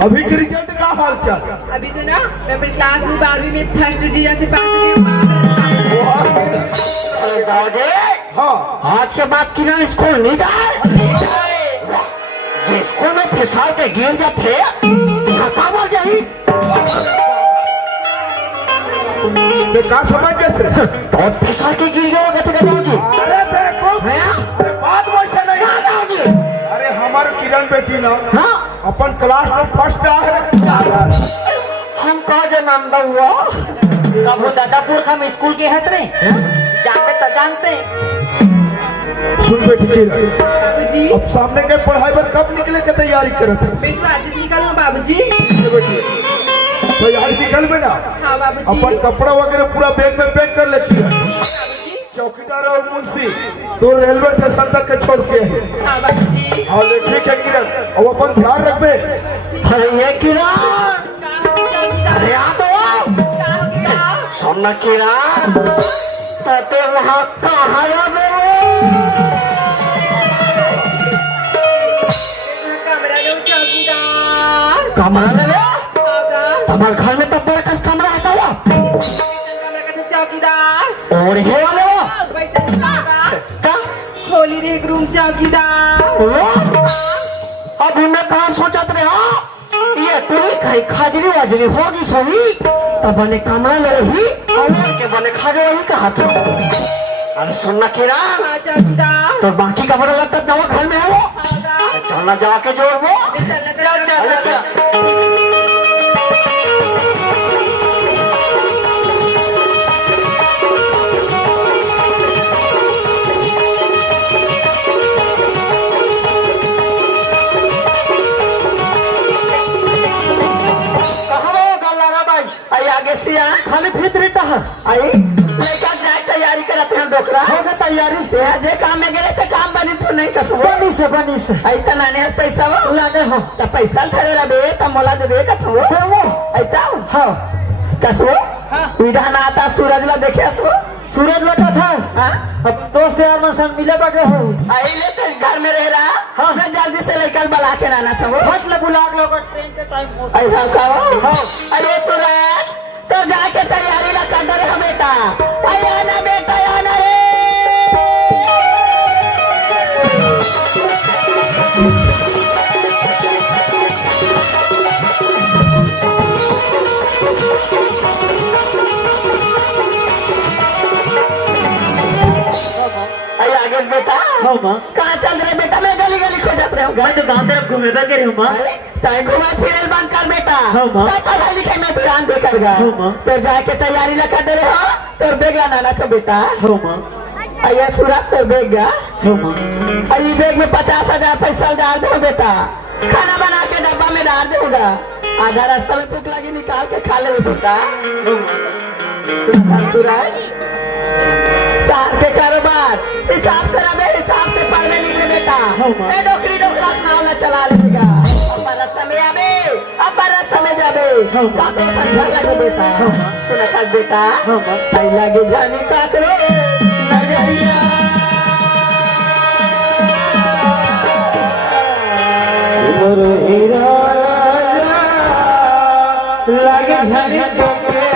अभी के रिजल्ट का हाल चाल अभी तो ना मैं अपनी क्लास में 12वीं में फर्स्ट डिवीजन से पास हुई हाँ आज के बाद किरण स्कूल नहीं जाए जो स्कूल में फिसल के गिर जाते यहाँ का बोल जाही का समझ जैसे तो फिसल के गिर गए होगे तो क्या जाओगी अरे बेवकूफ अरे बात वैसे नहीं अरे हमारे किरण बेटी ना हाँ अपन क्लास में फर्स्ट आ है हम कहा जो नाम दा हुआ कबू दादापुर हम स्कूल के हैं रे जानते तो जानते सुन बेटी किरण बाबूजी अब सामने के पढ़ाई पर कब निकले के तैयारी करत है मैं तो आज निकल हूँ बाबूजी तैयारी निकल में ना हाँ बाबूजी अपन कपड़ा वगैरह पूरा बैग में पैक कर ले किरण चौकीदार और मुंशी तो रेलवे स्टेशन तक के छोड़ के है हाँ बाबूजी हाँ ठीक है किरण और अपन ध्यान रखबे अरे ये किरण अरे आ तो सोना किरण ते वहाँ कहाँ जाबे कमरा लो चौकीदार कमरा ले होगा हमारे घर में तो बड़ा कस कमरा है का कमरा का तो चौकीदार और हे वाले वो वैसे चौकीदार का खोली रे एक रूम चौकीदार अब मैं कहाँ सोचा थे हाँ ये तुम्हें कहीं खाजरी वाजरी होगी सही तब बने कमरा ले ही और के बने खाजरी का हाथ अरे सुनना किरण हाँ चौकीदार तो बाकी कपड़ा लगता नवा घर में है वो होगा चलना जाके जोड़ वो चल आगे से खाली फितरी टहर आई लेकर जाए तैयारी करते हैं डोकरा होगा तैयारी जे काम में गए थे काम बनी तो नहीं कर बनी से आई त नाने पैसा वो लाने हो त पैसा थरे रबे त मोला देबे कथो वो आई त हां कसो विधा ना आता सूरज ला देखे असो सूरज ला था हां अब दोस्त यार मन संग मिले बाके हो आई ले तो घर में रह रहा हां मैं जल्दी से लेकर बुला के आना था वो फट ले बुला के लोग ट्रेन के टाइम हो आई हां का हां अरे सूरज तो जाके तैयारी ला कर दे बेटा आई आना बेटा आना रे बेटा हाँ माँ कहाँ चल रहे बेटा मैं गली गली खोजत रहे मैं तो गाँव तरफ घूमे कर रही हूँ माँ तय घुमा फिरे बंद कर बेटा हाँ माँ पढ़ाई लिखाई में ध्यान दे कर गा हाँ माँ तो जाके तैयारी लगा दे रहे हो तो बेग लाना था बेटा हाँ माँ ये सूरत तो बेग गा हाँ माँ ये बेग में 50,000 पैसा डाल दो बेटा खाना बना के डब्बा में डाल दूंगा आधा रास्ता में भूख लगी निकाल के खा ले बेटा सूरज साल के कारोबार हिसाब से रबे हिसाब से पढ़ने लिखने बेटा ए डोकरी डोकरा नाव ना चला लेगा अब रास्ता में आबे अब रास्ता में जाबे काको समझा लगे बेटा सुना चाच बेटा आई लगे जाने काकरो नजरिया मोर हीरा लगे जाने काकरो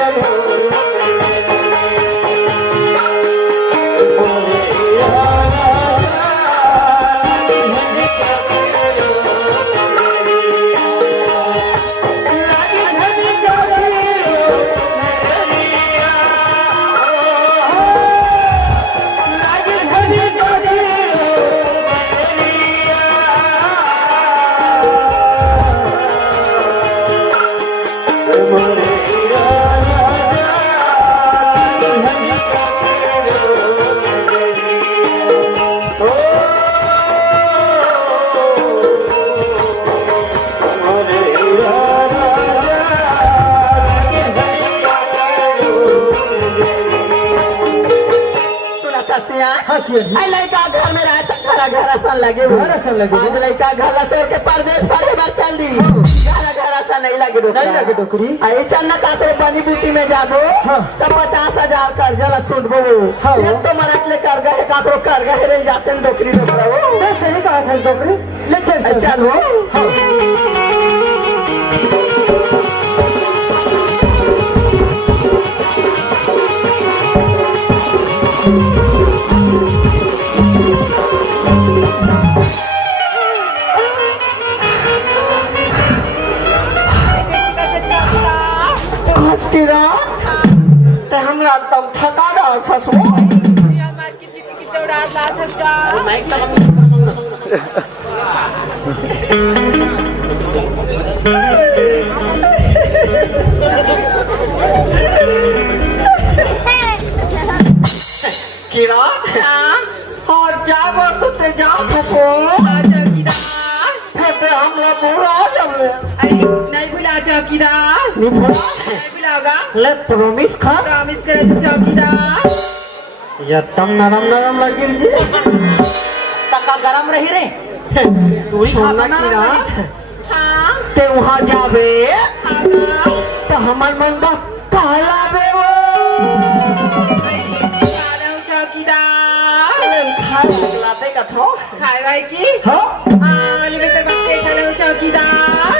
सियन आई लड़का घर में रहा तक घर असन लगे घर असन लगे। आज लड़का घर छोड़ के परदेश पढ़े बार चल दी घर असन नहीं लगे नहीं लगे डोकरी आई चन्ना काकरो बनी बूटी में जाबो हाँ। तब 50,000 कर्जा ला सुनबो हाँ। एक तो मरत ले कर गए काकरो कर गए रे जाते न डोकरी डोकरा वो तो सही बात है डोकरी ले चल चल चलो हाँ। हस्तीरा ते हमरा तम थका रहा ससुर किरा और जाबर तो ते जा ससुर फिर ते हमला बुरा जब नहीं भुला चौकीदार नहीं बुरा नहीं भुलाओगा ले प्रॉमिस खा प्रॉमिस करे तो चौकीदार या तम नरम नरम लगिर जी तका गरम रही रे सोना किरा हाँ ते वहाँ जावे हाँ तो हमर मन बा कहला बे वो चौकीदार खाए लाते का थो खाए भाई की हाँ ले बेटर बच्चे खाने चौकीदार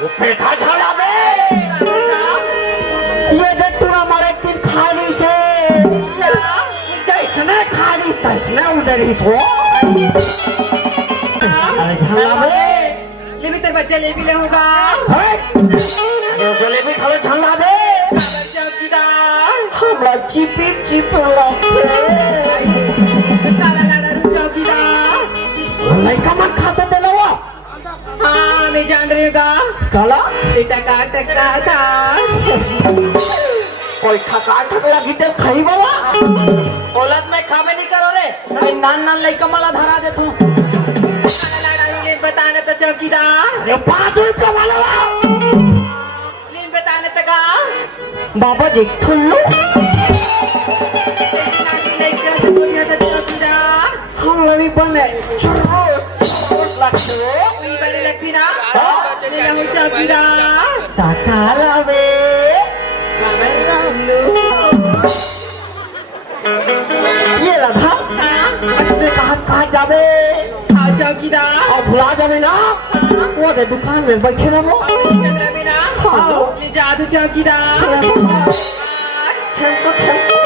वो पेठा झाला बे ये देख तू हमारे एक दिन खानी से जैसने खानी तैसने उधर ही सो अरे झाला बे ले बेटर बच्चे ले भी ले होगा अरे जलेबी खालो झाला बे चौकीदार हमरा चिपिर चिपिर लगते ताला लाड़ा चौकीदार लड़का मन खाता दे लवा हाँ मैं जान रही हूँ काला बेटा का टक्का था कोई ठका ठक लगी दे खाई वाला औलत में खावे नहीं करो रे नान नान लइका मला धरा देतो ले बताने तो चौकीदार अरे 5 रुपया वाला ले बताने तो का बाबा जी ठुल्लू चौकीदार हम लवी बने चुरोस लगते हो वही वाली लगती ना ले लो चौकीदार ताकाला बे ये लगा इसने कहा जावे हाँ चौकीदार और भुला जावे ना वो दे दुकान में बैठे ना वो चंद्रा बिना ले जादू चौकीदार ठेल तो ठेल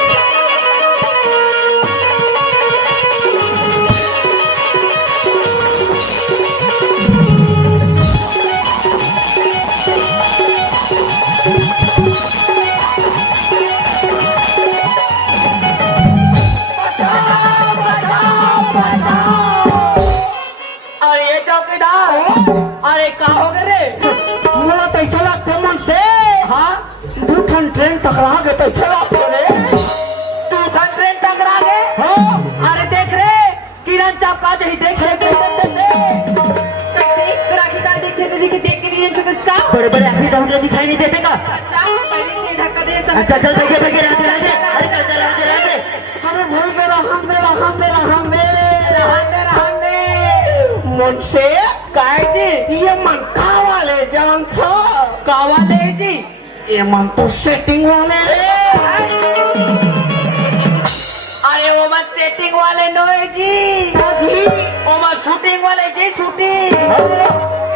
अरे का हो गए रे मोला तैसा लगते मन से हाँ 2 ठन ट्रेन टकरा गए तैसा लगते रे तू ट्रेन टकरा गए हाँ अरे देख रे किरण चापका जही देख रे कैसे तो राखी का देख के नहीं है किसका बड़े बड़े आदमी तो हमने दिखाई नहीं देते का अच्छा पहले से धक्का दे अच्छा चल बैठे बैठे रहते रहते अरे चल चल रहते रहते अरे भाई मेरा हम मन से काय जी ये मन का वाले जान था कावाले जी ये मन तो सेटिंग वाले रे अरे वो बस सेटिंग वाले नो है जी जी वो बस शूटिंग वाले जी शूटिंग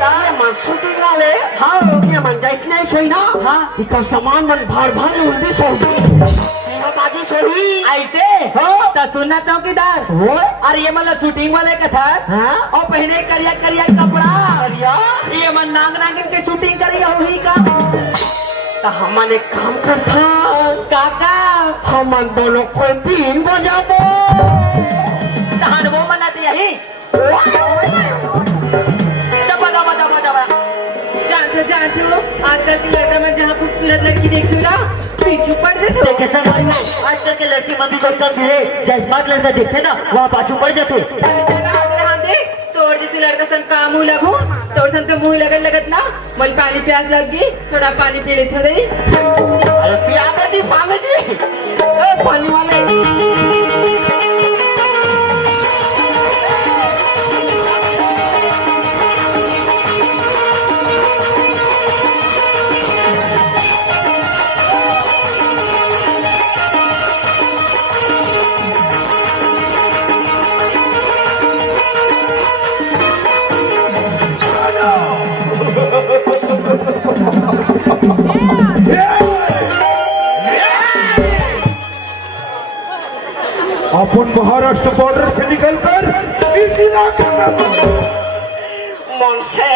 ये मन शूटिंग वाले हाँ ये मन जैसे नहीं सोई ना हाँ इसका सामान मन भार उल्टी सोई बाजी सोई ऐसे हाँ तो सुनना चौकीदार वो अरे ये मतलब शूटिंग वाले का था हाँ और पहने करिया करिया कपड़ा अरिया ये मन नांग नागिन के शूटिंग करिया हुई का तो हमन एक काम करता काका हमन दोनों कोई बीन बजा दो चाहन वो मनाती यही चपा चपा चपा चपा जानते हो आजकल की लड़का में जहाँ खूबसूरत लड़की देखती हूँ ना पीछू पड़ जाते देखे सर आजकल के लड़की मम्मी को कम धीरे जैसे स्मार्ट लड़का देखते ना वहाँ पाछू पड़ जाते तोड़ जैसे लड़का सन का मुँह लगू तोड़ सन का मुँह लगन लगत ना मन पानी प्यास लग गई थोड़ा पानी पी लेते थे अरे पिया जी पावे जी पानी वाले अपन महाराष्ट्र बॉर्डर से निकलकर इस इलाके में मुझसे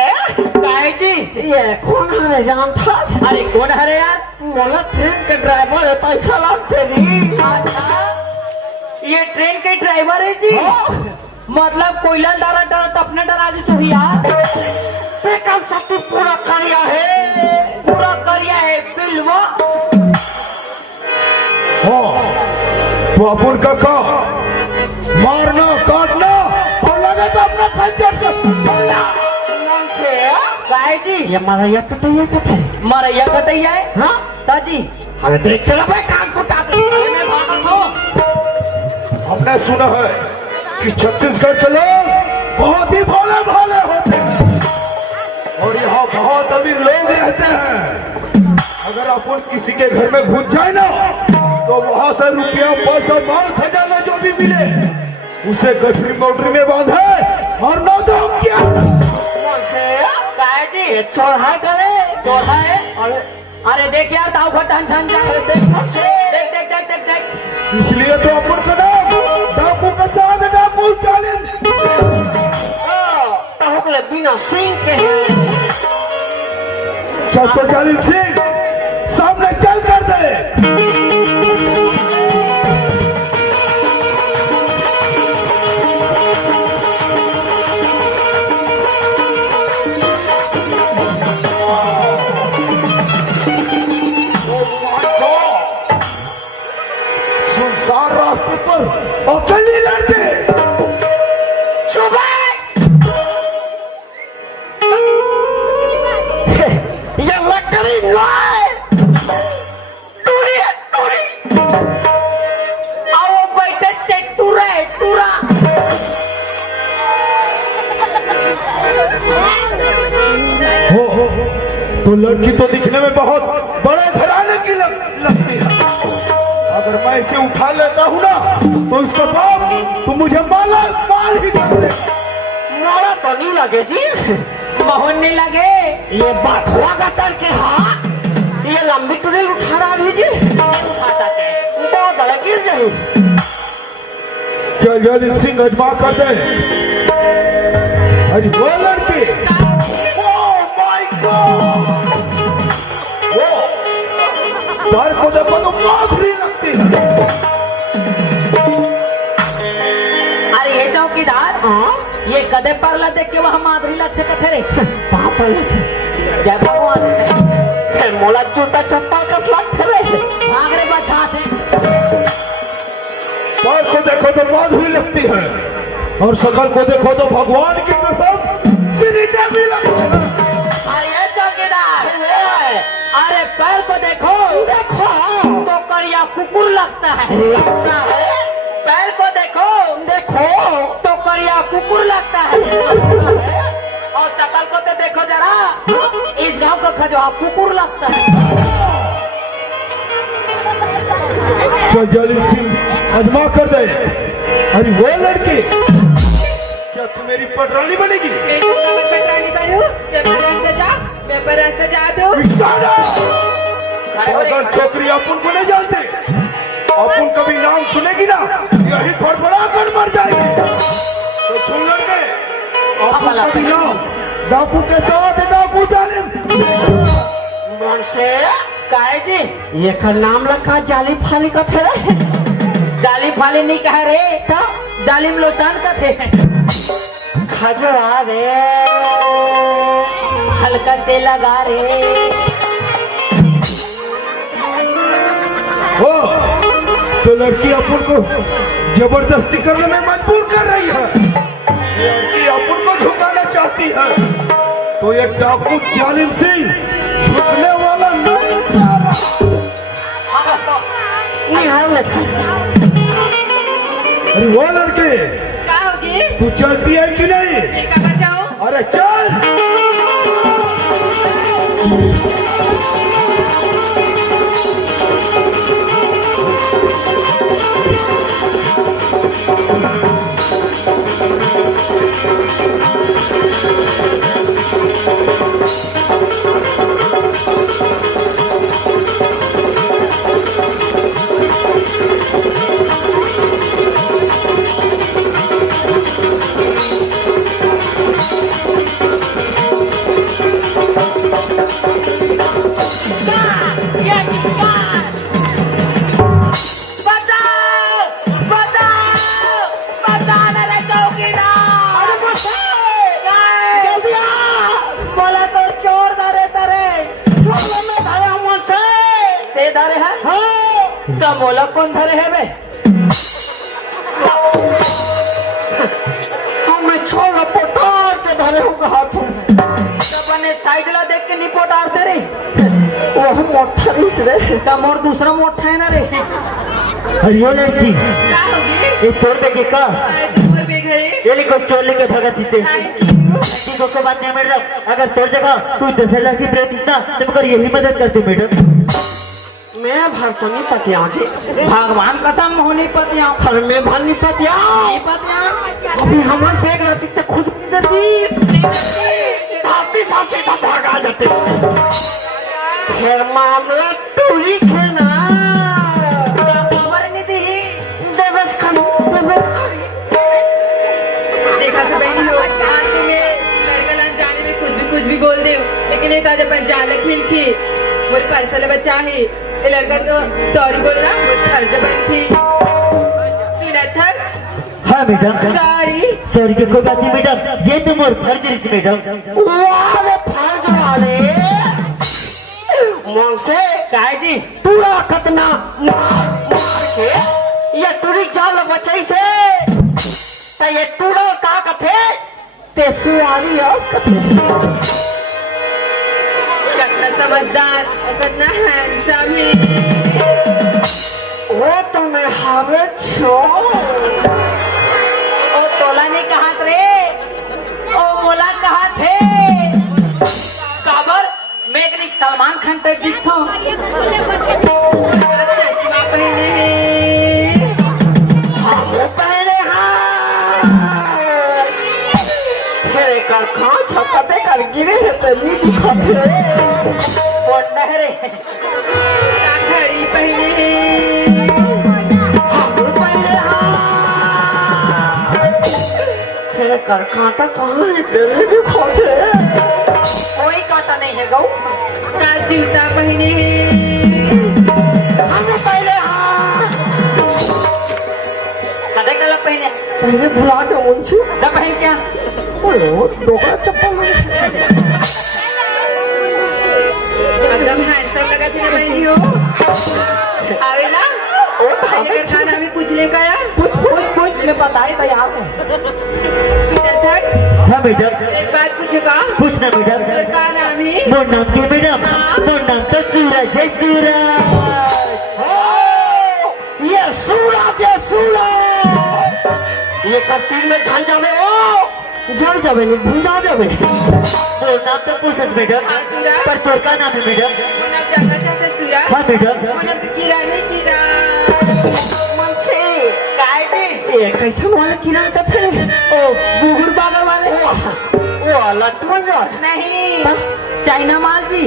काय जी ये कौन है जानता? अरे कौन हरे यार मोला ट्रेन के ड्राइवर है पैसा लगते जी। अच्छा, ये ट्रेन के ड्राइवर है जी। मतलब कोयला डरा डरा अपने डरा जी तू यार बेकार सत्तू पूरा करिया है, पूरा करिया है बिलवा। हाँ तो अपन का मारना काटना और लगा तो अपना खंजर से मुझसे काय जी ये मारा ये कटे मरैया कटैया है हाँ ताजी। अरे देख ले भाई कान को काटे मैं भागत हूँ। हमने सुना है कि छत्तीसगढ़ के लोग बहुत ही भोले भाले होते हैं और यहाँ बहुत अमीर लोग रहते हैं। अगर अपन किसी के घर में घुस जाए ना तो वहां से रुपया पैसा माल खजाना जो भी मिले उसे गठरी मोटरी में बांधे और नौ दो क्या काय जी चोर है करे चोर है। अरे देख यार दाव खटान छान जा देख मुझसे देख देख देख देख देख इसलिए तो अपन का नाम डाकू का साथ डाकू जालिम ताहुकले बिना सिंह के हैं। चल तो जालिम सिंह सामने चल कर दे। सुनसान रास्ते पर अकेली लड़ते ये लकड़ी नहीं टूरी है टूरी। आओ बैठे ते टूरा है टूरा। हो तो लड़की तो दिखने में बहुत बड़े घराने की लगती है। अगर मैं इसे उठा लेता हूँ ना तो इसका बाप तो मुझे माल ही कर दे। मोड़ा तो नहीं लगे जी। मोहन नहीं लगे ये बाखवा का तर के हाँ ये लंबी टूरी उठा रहा है जी। बहुत बड़ा गिर जाए। क्या जालिम सिंह अजमा कर दे। अरे वो लड़की तार को देखो तो माधुरी लगती है। अरे ये चौकीदार ये कदे परला देख के वहाँ माधुरी लगते कथे रे पापा जय भगवान। मोला जूता चप्पल कस लगते रे भाग रे बचाते तार को देखो तो माधुरी लगती है और शकल को देखो तो भगवान की कसम श्री देवी लगती है। अरे ये चौकीदार अरे पैर को देखो देखो तो करिया कुकुर लगता है। लगता है पैर को देखो देखो तो करिया कुकुर लगता है। और शकल को तो देखो जरा इस गांव का खजवा कुकुर लगता है। चल जालिम सिंह अजमा कर दे। अरे वो लड़की क्या तू मेरी पटरानी बनेगी? पेपर रास्ते जा दो। अगर छोकरी अपन को नहीं जानते अपन कभी नाम सुनेगी ना यही फड़फड़ा कर मर जाएगी। तो सुन लड़के अपन कभी नाम डाकू के साथ डाकू जालिम मन से काहे जी ये का नाम रखा जाली फाली का थे रे। जालिम फाली नहीं कहा रे तो जालिम लोचान का थे। खजवा रे हल्का से लगा रे। हो तो लड़की अपन को जबरदस्ती करने में मजबूर कर रही है। लड़की अपन को झुकाना चाहती है तो ये डाकू जालिम सिंह झुकने वाला नहीं साला। निहार लेता अरे वो लड़के क्या होगी तू चलती है कि नहीं? ये कहाँ जाऊँ? अरे चल। तो मोला कौन धरे है बे? मैं छोड़ पटार के धरे होगा हाथों में। तो बने साइड ला देख के निपोट आरते रे। वह मोटा रिस रे। तो मोर दूसरा मोटा है ना रे। अरे ये लड़की क्या होगी? ये तोड़ देगी का तुम्हारे बेग है ये लेको चोर लेके भगत इसे ठीक को बात नहीं मैडम अगर तोड़ जगह तू 10,000 की ब्रेक ना तो मगर यही मदद करती मैडम मैं भर तो नहीं पतिया जी। भगवान कसम होनी पतिया पर मैं भर नहीं पतिया। नहीं पतिया अभी हमारे बैग रहती तो खुद देती भागती सबसे तो भागा जाते। फिर मामला टूरी थे ना खबर नहीं दी देवज करी देखा तो बहनी हो आज में लड़का लड़ जाने में कुछ भी बोल दे लेकिन एक आज अपन जाल खेल की मुझे पर्सल बच्चा है ये लड़का तो सॉरी बोल रहा मुझे फर्ज बन थी सुना था हाँ मैडम सॉरी सॉरी की कोई बात नहीं मैडम ये तो मोर फर्ज है मैडम वाले फर्ज वाले मोंग से काय जी पूरा कतना मार के ये टूरी जाल बचाई से तो ये टूरा का कथे ते सुआरी है कथे कितना समझदार कितना हैंडसम है वो तो मैं हावे छो ओ तोला ने कहा रे ओ मोला कहा थे काबर मैं एक सलमान खान टाइप दिखता हूँ चश्मा पहने वो पहले हाँ फिर कर खां छपते कर गिरे तो नहीं दिखाते बोंडा रे घड़ी पहने वो पहले हाँ फिर कर कांटा कहाँ है तेरे दिखाते कोई कांटा नहीं है गौ का जूता पहने हमने पहले हाँ कदे कला पहने पहले भुला के मुंशी दा पहन क्या बोलो दोगा चप्पल एकदम हैंडसम लगा थी ना बहनी हो आवे ना पहले का खाना भी पूछ ले गया पूछ मैं बताए तैयार हूँ सुना था हाँ मैडम एक बात पूछेगा पूछना मैडम का नाम है मोर नाम के मैडम मोर नाम तो सूरज है सूरज ये ये कत्ती में झंझा में वो जल जावे नहीं भूंजा जावे मोर नाम तो पूछस मैडम पर तोर का नाम है मैडम मन आप जानना चाहते सूरा हाँ मैडम मन आप तो कीड़ा नहीं कीड़ा मनसे काय जी ये कैसा वाला किरान का थे ओ गुगुर बागर वाले वो लट्टू मंजर नहीं चाइना माल जी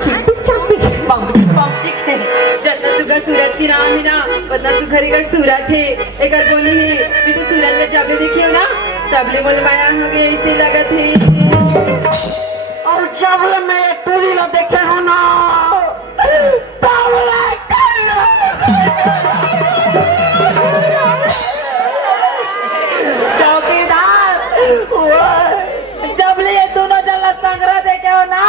चिपी पम्पची जितना सुगर सूरत की नाम है ना उतना सुगर इधर सूरत है एक बोली है भी तो सूरत में जबले देखियो ना तबले बोल माया हो गए इसे लगा थे और जब मैं टूरी ला देखे हो ना चौकीदार जब ये दोनों जला संग्रह देखे हो ना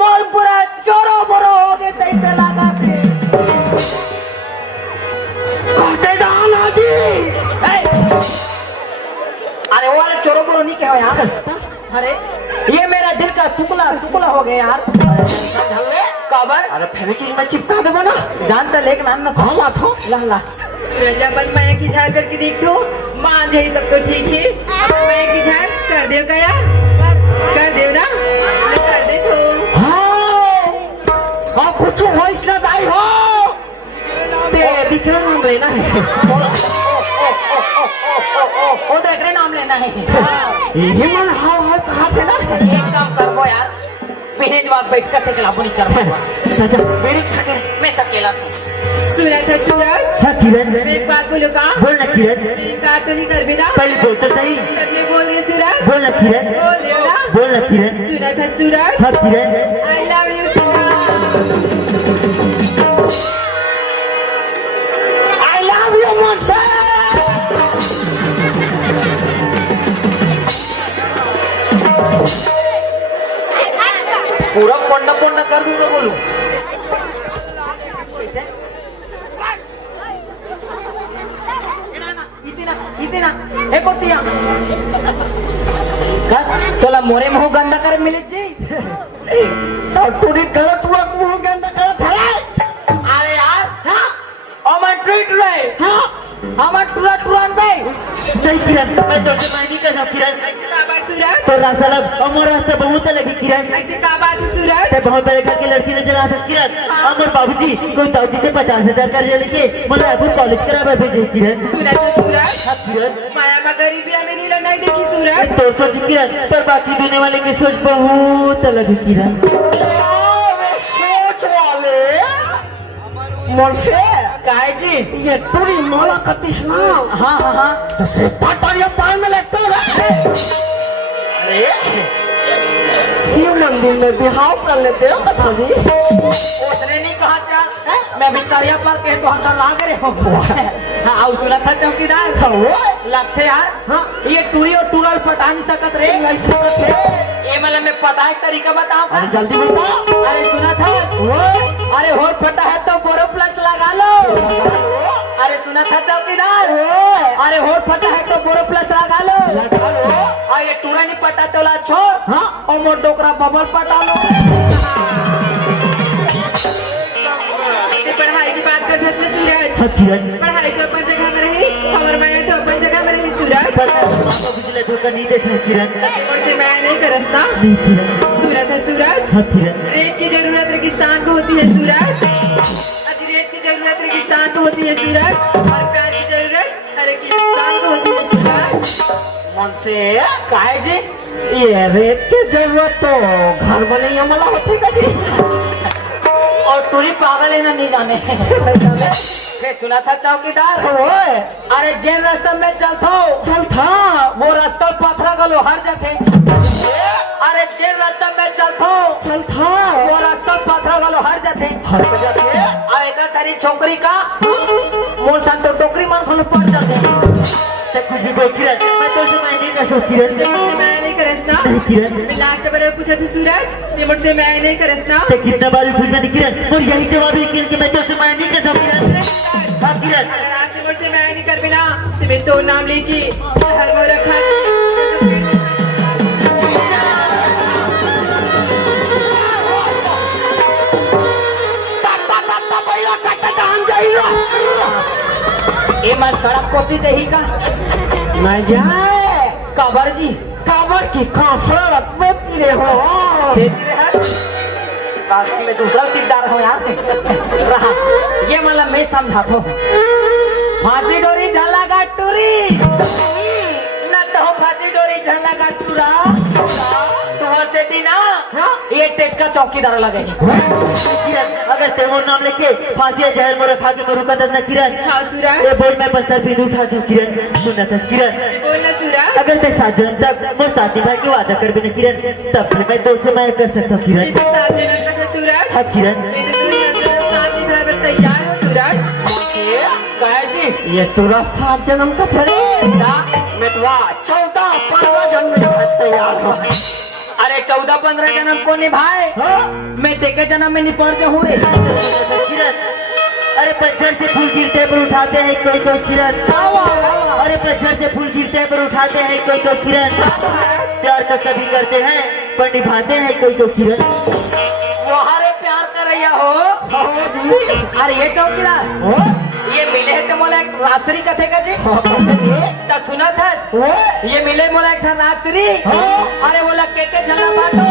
मोर पूरा चोरो बोरो हो गए तैते लगा थे कहते डाला जी अरे वो वाले चोरो बोरो नहीं कहो यार अरे ये मेरा दिल का टुकड़ा हो गया यार झल्ले काबर अरे फेविकिक में चिपका दे बना जानता लेकिन अन्ना हाँ ला थो ला जब मैं की झाड़ करके देख दो मान जाए तब तो ठीक है मैं की झाड़ कर दे गया कर दे ना कर दे तो हाँ कुछ वॉइस ना दाई हो ते दिखना नाम लेना है ओ देख रहे नाम लेना है ये मन हाव कहा थे ना एक काम कर वो यार बिना जवाब बैठ कर से कलाबुनी कर सजा बेरिक सके मैं अकेला सूरज है सूरज हाँ किरण एक बात बोलो का बोल ना किरण का तो नहीं कर बेटा पहले बोल तो सही सबने बोल दिया सूरज बोल ना किरण बोल रहे हो ना बोल ना किरण सूरज है सूरज हाँ Kiran I love you Suraj I love you मोसे पूरा पोंडा पोंडा कर दूंगा बोलू को दिया तोला मोरे मुंह गंदा कर मिले जी टूरी करो टूरा मुंह गंदा कर था अरे यार हां अमर ट्रीट रहे हां हमार टूरा टूरन भाई नहीं किरण मैं तो से मायनी कर रहा किरण का बात सूरज तो रास्ता अमर रास्ता बहुत लगी किरण ऐसे का बात है सूरज ते बहुत बड़े घर की लड़की नजर आ रही किरण अमर बाबूजी कोई ताऊजी से 50,000 कर्ज लेके मुझे रायपुर कॉलेज करावा भेजे किरण सूरज हाँ किरण माया में गरीबी में नहीं नहीं देखी सूरज तो सोच किरण पर बाकी देने वाले की सोच बहुत अलग है किरण सोच वाले मुझसे काय जी ये टूरी मोला कतिस ना हाँ हाँ हाँ तो से पटारिया पान में लगता है अरे शिव मंदिर में बिहाव कर लेते हो कथा जी उसने नहीं कहा था मैं भिक्टोरिया पार्क के तो हटा लाग रहे हो हाँ आओ सुना था चौकीदार लगते यार हाँ ये टूरी और टूरल पटा नहीं सकत रे नहीं सकत रे ये मतलब मैं पटाई तरीका बताऊं अरे जल्दी बता अरे सुना था अरे होर फटा है तो बोरो प्लस लगा लो अरे सुना था चौकीदार अरे होर फटा है तो बोरो प्लस लगा लो और ये टूरा नहीं पटा तो ला छोड़ हाँ और मोर डोकरा बबल पटा लो पढ़ाई की बात करते हैं सूरज हाँ किरण पढ़ाई तो अपन जगह में रही हमारे माया तो अपन जगह में रही सूरज बिजली धोखा नहीं दे किरण और से मैं नहीं करसता नहीं किरण सूरज है सूरज हाँ किरण रेत की जरूरत रेगिस्तान को होती है सूरज आज रेत की जरूरत रेगिस्तान को होती है सूरज और प्यार की जरूरत रेगिस्तान को होती है सूरज मन से काय जी ये रेत की जरूरत तो घर बने हमला होती कभी और टूरी पागल है ना नहीं जाने फिर सुना था चौकीदार अरे जेन रास्ता में चल था वो रास्ता पथरा गलो हर जाते अरे जेन रास्ता में चल था वो रास्ता पथरा गलो हर जाते आएगा सारी छोकरी का मोर सन तो टोकरी मन खोल पड़ जाते कुछ भी बोल किरण मैं तो से मैं नहीं कर सकती किरण मैं नहीं करसना किरण मैं लास्ट बार पूछा था सूरज ये मुझसे मैं नहीं करसना ते कितना बार भी पूछना किरण और यही जवाब है किरण कि मैं तो से मैं नहीं कर सकती किरण हाँ किरण अगर आज से मुझसे मैं नहीं कर बिना तो मैं तो नाम लेके हर वो रखा ये मैं सड़क कोती चाहिए का मैं जाए काबर जी काबर की कांसड़ा रख में तेरे हो तेरे हर बाकी में दूसरा किरदार हो यार रहा ये मतलब मैं समझा तो फांसी डोरी झला का टूरी न तो फांसी डोरी झला का टूरा तो से दीना ये टेक का चौकीदार लगे किरण अगर ते वो नाम लेके फांसी जहर मोरे खा के मरू का दस ना किरण हाँ सूरज ये बोल मैं बसर पींद उठा सो किरण सुना था किरण बोलना सूरज अगर ते 7 जन तक मोर साथी भाई की वादा कर देना किरण तब फिर मैं 2 से मैं कर सकता हूँ किरण मेरे साथ देना तक सूरज हाँ किरण मेरे दूर साथ ही ड्राइवर तैयार हो सूरज काय जी ये तुरा 7 जन्म का थे मितवा 14-15 जन्म का तैयार हो अरे 14-15 जन्म को निभाए मैं तेके जन्म में निपट जाऊँ रे किरण अरे पत्थर से फूल गिरते पर उठाते हैं कोई कोई किरण अरे पत्थर से फूल गिरते पर उठाते हैं कोई कोई किरण प्यार तो सभी करते हैं पर निभाते हैं कोई कोई किरण वो हरे प्यार कर रही हो अरे ये चौकीदार ये मिले है तो मोला एक रात्रि कथे का जी तो सुना था ये मिले मोला एक रात्रि अरे बोला के झल्ला बाटो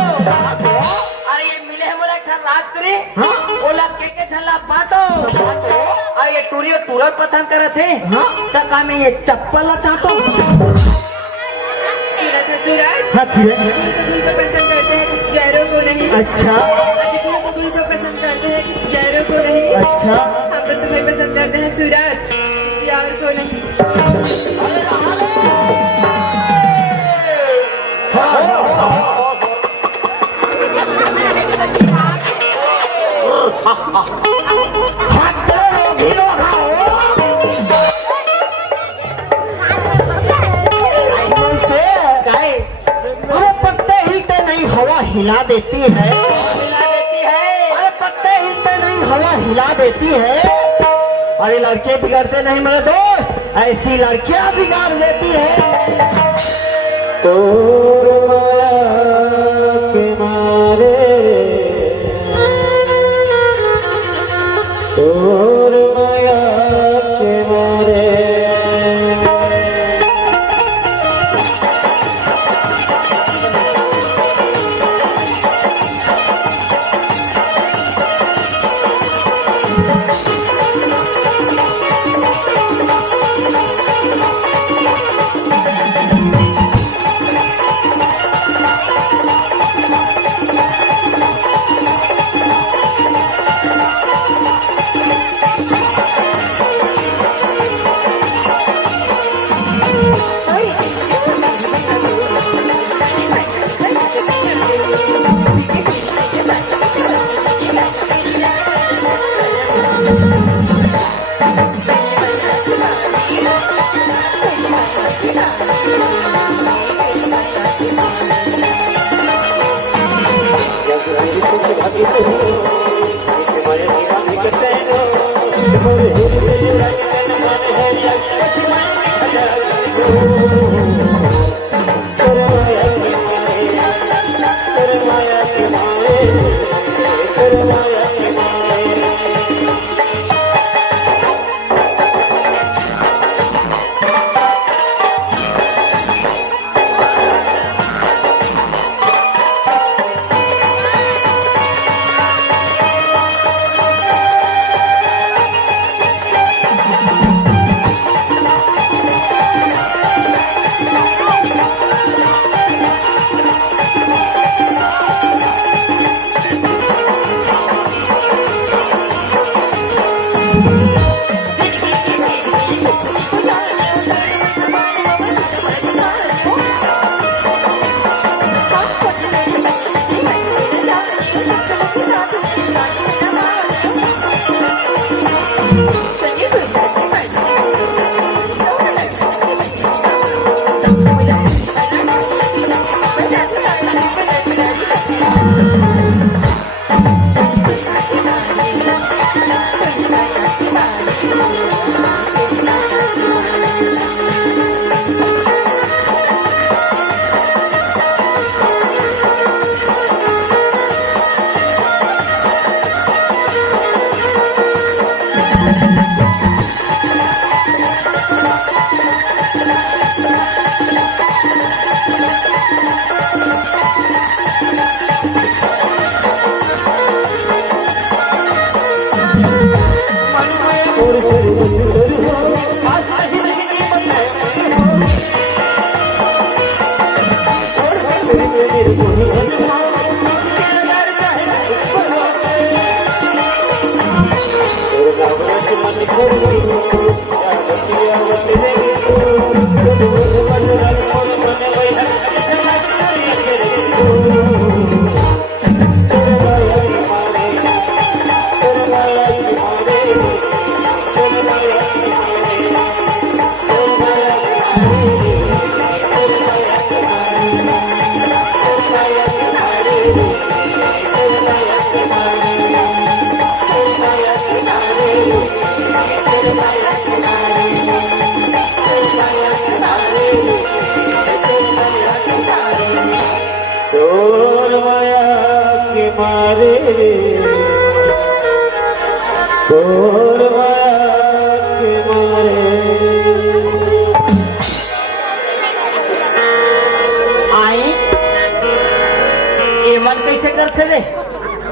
अरे ये मिले है मोला एक रात्रि बोला के झल्ला बाटो अरे ये टूरी और टूरल पसंद कर रहे थे तो का मैं ये चप्पल ला चाटो सूरज हाँ किरण दूर को पसंद करते हैं किस गैरों को नहीं अच्छा दूर को पसंद करते हैं किस गैरों को नहीं अच्छा हम तो तुम्हें पसंद करते हैं सूरज यार को नहीं हवा हिला देती है अरे पत्ते हिलते नहीं हवा हिला देती है अरे लड़के बिगड़ते नहीं मेरे दोस्त ऐसी लड़कियां बिगाड़ देती है।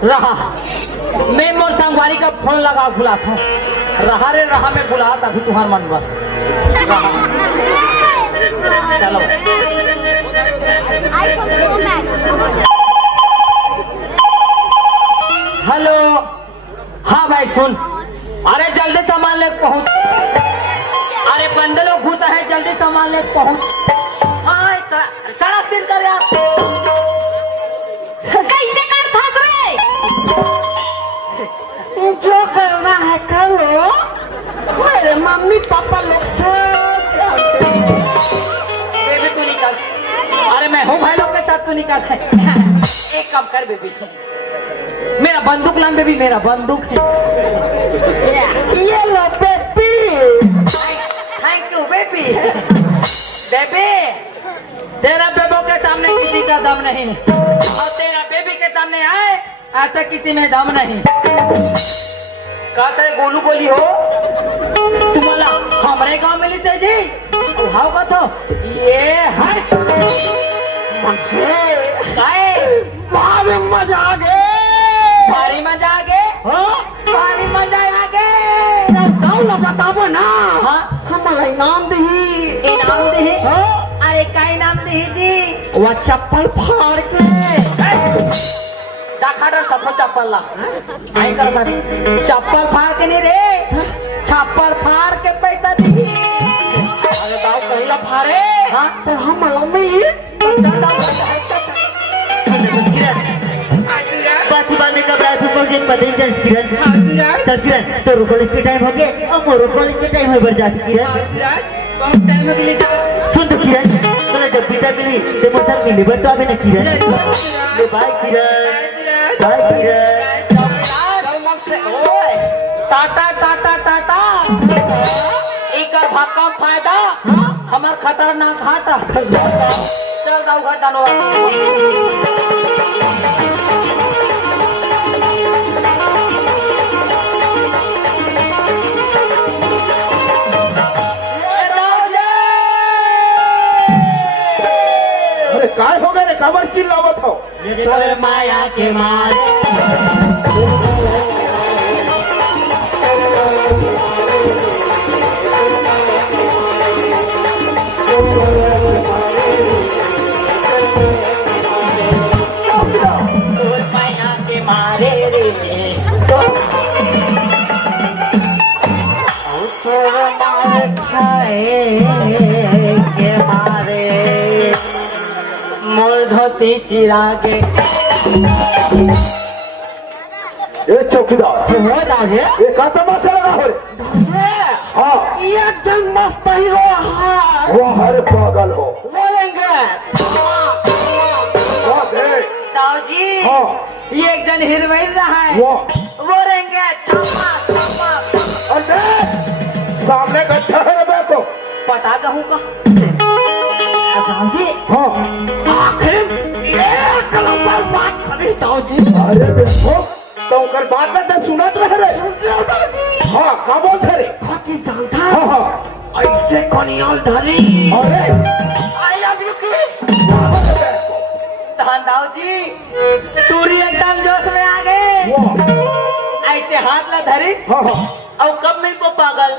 रहा मैं मोर संगवारी का फोन लगा बुला था रहा रे रहा मैं बुला अभी तुहार मन बा चलो हेलो हाँ भाई सुन अरे जल्दी सामान ले पहुंच अरे बंदे लोग घुसा है जल्दी सामान ले पहुंच हाँ सड़क दिन कर यार कैसे कर फंस रहे जो करना है करो मेरे मम्मी पापा लोग सब बेबी तू निकल अरे मैं हूँ भाई लोग के साथ तू निकल एक काम कर बेबी मेरा बंदूक लान बेबी मेरा बंदूक है ये लो baby thank you baby baby तेरा बेबो के सामने किसी का दम नहीं और तेरा बेबी के सामने आए ऐसा किसी में दम नहीं का ते गोलू गोली हो तुम्हाला हमारे गांव में लिते जी हाउ का तो ये हट मुझे काय भारी मजा आ गए भारी मजा आ गए भारी मजा आ गए दाऊला बताबो ना हमारा इनाम दही अरे का इनाम दही जी वो चप्पल फाड़ के दाखा सब चप्पल ला आई कर चप्पल फाड़ के नहीं रे चप्पल फाड़ के पैसा दी अरे दाऊ कहिला फाड़े हाँ तो हम बासी बांधने का ब्राइड प्रोजेक्ट पता ही चल किरण तो कॉलेज के टाइम हो गए और मोरो कॉलेज के टाइम हो बर जाती किरण बहुत टाइम हो गया जा सुन तो किरण तो जब बेटा मिली तो मौसम मिली बर तो अबे ना किरण ले बाय किरण बाय किरण टाटा टाटा टाटा इकर भाका फायदा हमार खतरनाक घाटा चल जाऊ घाटा नो अरे काय हो गए रे काबर चिल्लावत हो तोरे माया के मारे मोर धोती चिरागे ए चौकीदार हो दाजे ये का तमाशा लगा हो रे हाँ एकदम मस्त हीरो है वो हर पागल हो बोलेंगे वाह बे ताऊ जी हाँ ये एक जन हीरोइन रहा है वाह बोलेंगे छप्पा छप्पा अरे सामने गड्ढा है रे बे को पटा कहूँ का ताऊ जी हाँ आखिर एक नंबर बात करी ताऊ जी अरे देखो तो कर बात करते सुनत रहे रे हाँ का बोलते रे पाकिस्तान था हाँ हाँ ऐसे कोनियल धरी अरे आई लव यू किस ताऊ जी टूरी एकदम जोश में आ गए वाह ऐसे हाथ ला धरी हाँ हाँ और कब में को पागल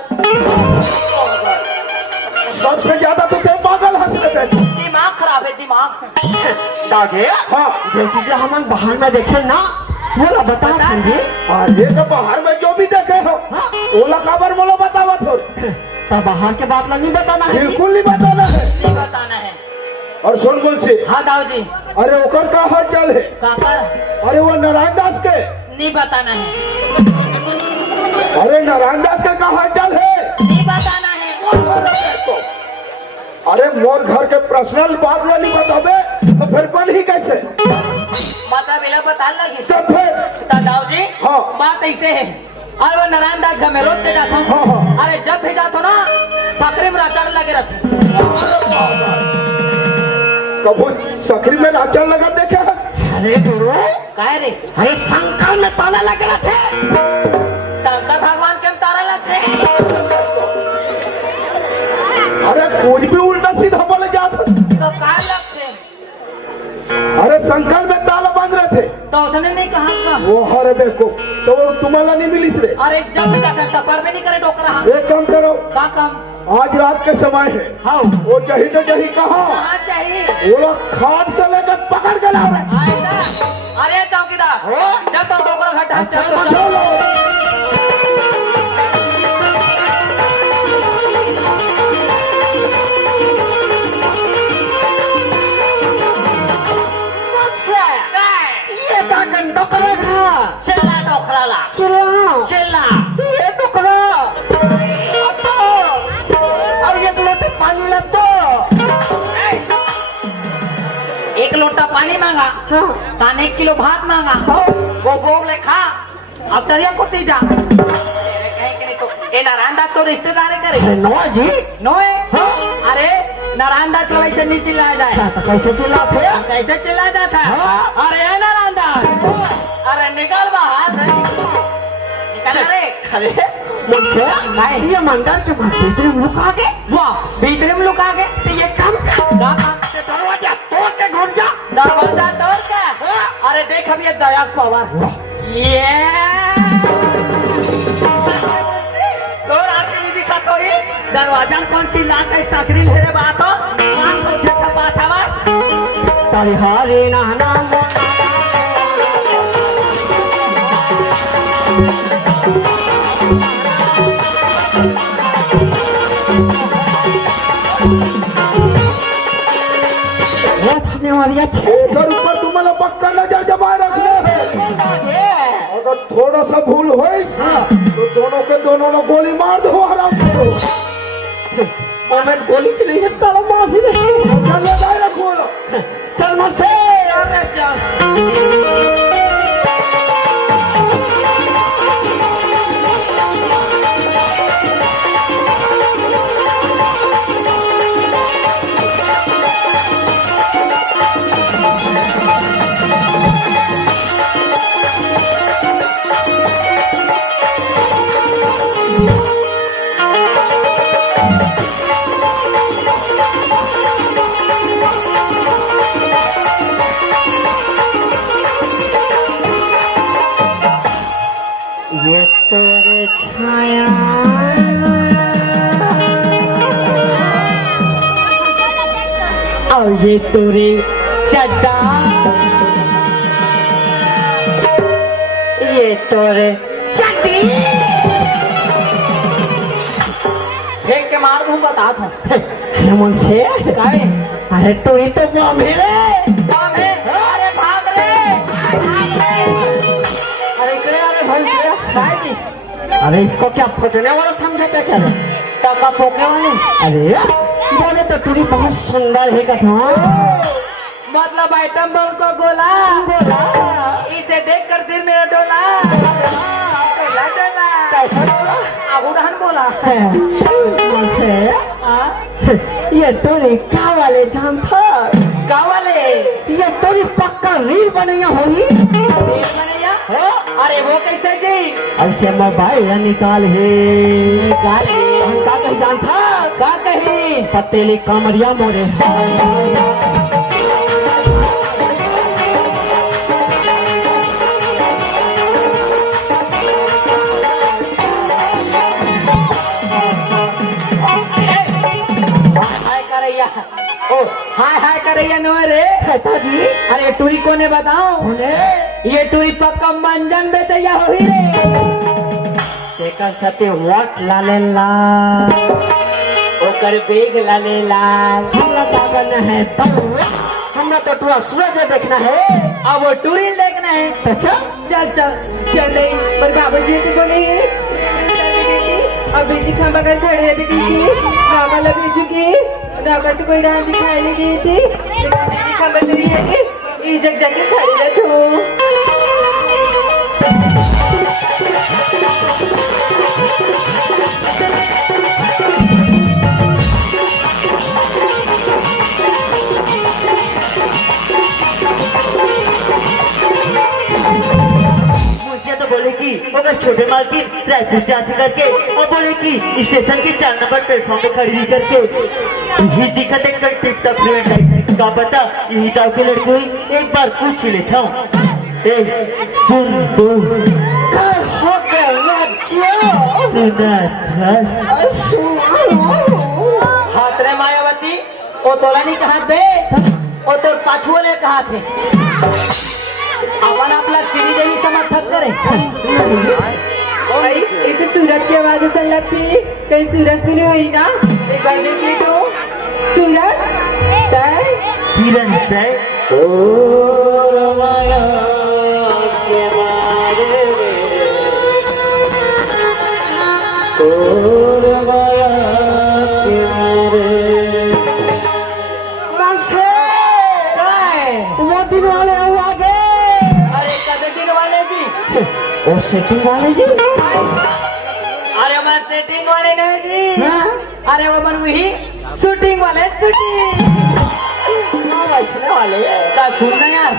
सबसे ज्यादा तो क्या पागल हंस रहे थे दिमाग खराब है दिमाग दाजे हाँ जो चीजें हम बाहर में देखे ना बोला बता जी अरे तो बाहर में जो भी देखे हो ओला काबर बोलो बतावा थो तब बाहर के बात नहीं बताना है जी। बिल्कुल नहीं बताना है नहीं बताना है और सुन मुंशी हाँ दाऊ जी अरे ओकर का हाल चाल है काकर अरे वो नारायण दास के नहीं बताना है अरे नारायण दास के का हाल चाल है नहीं बताना है अरे मोर घर के पर्सनल बात ला नहीं बताबे तो फिर बन ही कैसे माता बिना बता लगी तो फिर दाऊ जी हाँ। बात ऐसे है अरे वो नारायण दास घर में रोज के जाता हाँ, हूँ हाँ। अरे जब भी जाता हूँ ना साकरे में राचार लगे रहते कबू सकरी में नाचन लगा देखे है अरे गुरु काहे रे अरे शंकर में ताला लगे थे शंकर भगवान के तारा लगते अरे कुछ भी उल्टा सीधा बोले जात तो काहे लगते अरे शंकर में ताला बांध रहे थे तो उसने नहीं कहा का वो हरे देखो तो वो तुम्हारा नहीं मिली रे अरे जब भी जाता टपर में नहीं करे डोकरा हम एक काम करो का काम आज रात के समय है हाँ वो जही तो जही कहा कहाँ चाहिए वो लोग खाट से लेकर पकड़ के ला रहे ऐसा अरे चौकीदार जब तक डोकरा घाट हम चल तो चलो ये काकन डोकरा खा चिल्ला डोकरा ला चिल्ला चिल्ला ये डोकरा अतो और ये लोटे पानी ला तो एक लोटा पानी मांगा हाँ ताने 1 किलो भात मांगा हाँ वो भोग ले खा अब दरिया को तीजा कहीं के नहीं तो ये नारायणदास तो रिश्तेदार करे नो जी नो है हाँ। अरे नारायणदास लोग ऐसे नहीं चिल्लाया जाए तो कैसे चिल्लाते हैं कैसे चिल्ला जाता है हाँ। अरे ये नारायणदास अरे निकल बाहर निकल रे अरे मुझसे ये मंडल तुम्हारे भीतर लुका के वाह भीतर में लुका के तो ये काम कर दरवाजा तोड़ के घुस जा दरवाजा तोड़ के अरे देख अब ये दया पावर ये तोड़ आके नहीं दिखा तो ये दरवाजा में कौन सी लात है सकरी ले रे बात हो कौन सो देखा बात है बस तारी हारे ना नाम वो थाने वाली अच्छे उधर ऊपर तुम्हाला पक्का नजर जमाए रखना है अगर थोड़ा सा भूल हो तो दोनों के दोनों ने गोली मार दो हराम करो मैं गोली चली है ताला मार भी नहीं चल डायरेक्ट बोलो चल मुझसे अरे चल ये तेरे छाया और ये तोरे चड्डा ये तोरे चड्डी फेंक के मार दूं बता दूं अरे मुझसे काहे अरे तू ही तो बम है रे काम है अरे भाग रे अरे इकडे अरे भाई इकडे काहे जी अरे इसको क्या फटने वाला समझाते क्या रे? टका पोके वाले अरे बोले तो तूरी बहुत सुंदर है कथा मतलब आइटम बम को गोला इसे देख कर दिल मेरा डोला डोला डोला कैसा बोला आगुड़हन बोला मुझसे ये तोरी का वाले जान था गाँव वाले ये तोरी पक्का रील बनेगा होगी बनैया अरे वो कैसे जी ऐसे मोबाइल निकाल है निकाल हम का कही जान था का कही पतेली कामरिया मोरे हाय करैया ओ हाय हाय करैया नो रे कहता जी अरे टूरी कोने बताओ उन्हें ये टूरी पक्का मंजन बेचैया हो ही रे तेका सते वोट लाले ला ओकर बेग लाले लाल हमरा पागल है तब हमरा तो पूरा सूरज देखना है अब वो टूरी देखना है तो चल चल चल चल रही पर बाबू जी तो बोले अब बेटी खां बगैर खड़े है बेटी की बाबा लग चुकी रावण तो कोई राह दिखाई नहीं दी थी बेटी खां बन रही है कि जग जाके खड़ी रह तू मुझे तो बोले कि अगर छोटे मालकिन रायपुर से आती करके और बोले कि स्टेशन के 4 नंबर प्लेटफॉर्म पे खड़ी हुई करके यही दिखत एक टिप टॉप फ्रेंड है का पता यही गाँव की लड़की हुई एक बार पूछ ही लेता हूँ ए सुन तू कल हो गया हाथ रे मायावती ओ तोला नहीं कहा दे ओ तोर पाछुआ ने कहा थे अपन आपला सीधी देवी समर्थन करे भाई एक सूरज की आवाज सुन लगती कहीं सूरज तो नहीं हुई ना एक बार देखिए तो सूरज तय किरण तय ओ रमाया के मारे ओ रमाया के मारे वो दिन वाले हम आगे अरे कदे दिन वाले जी ओ सेटिंग वाले जी अरे वो सेटिंग वाले नहीं जी। हाँ? अरे वो वही शूटिंग वाले शूटिंग वैसने वाले का सुनना यार।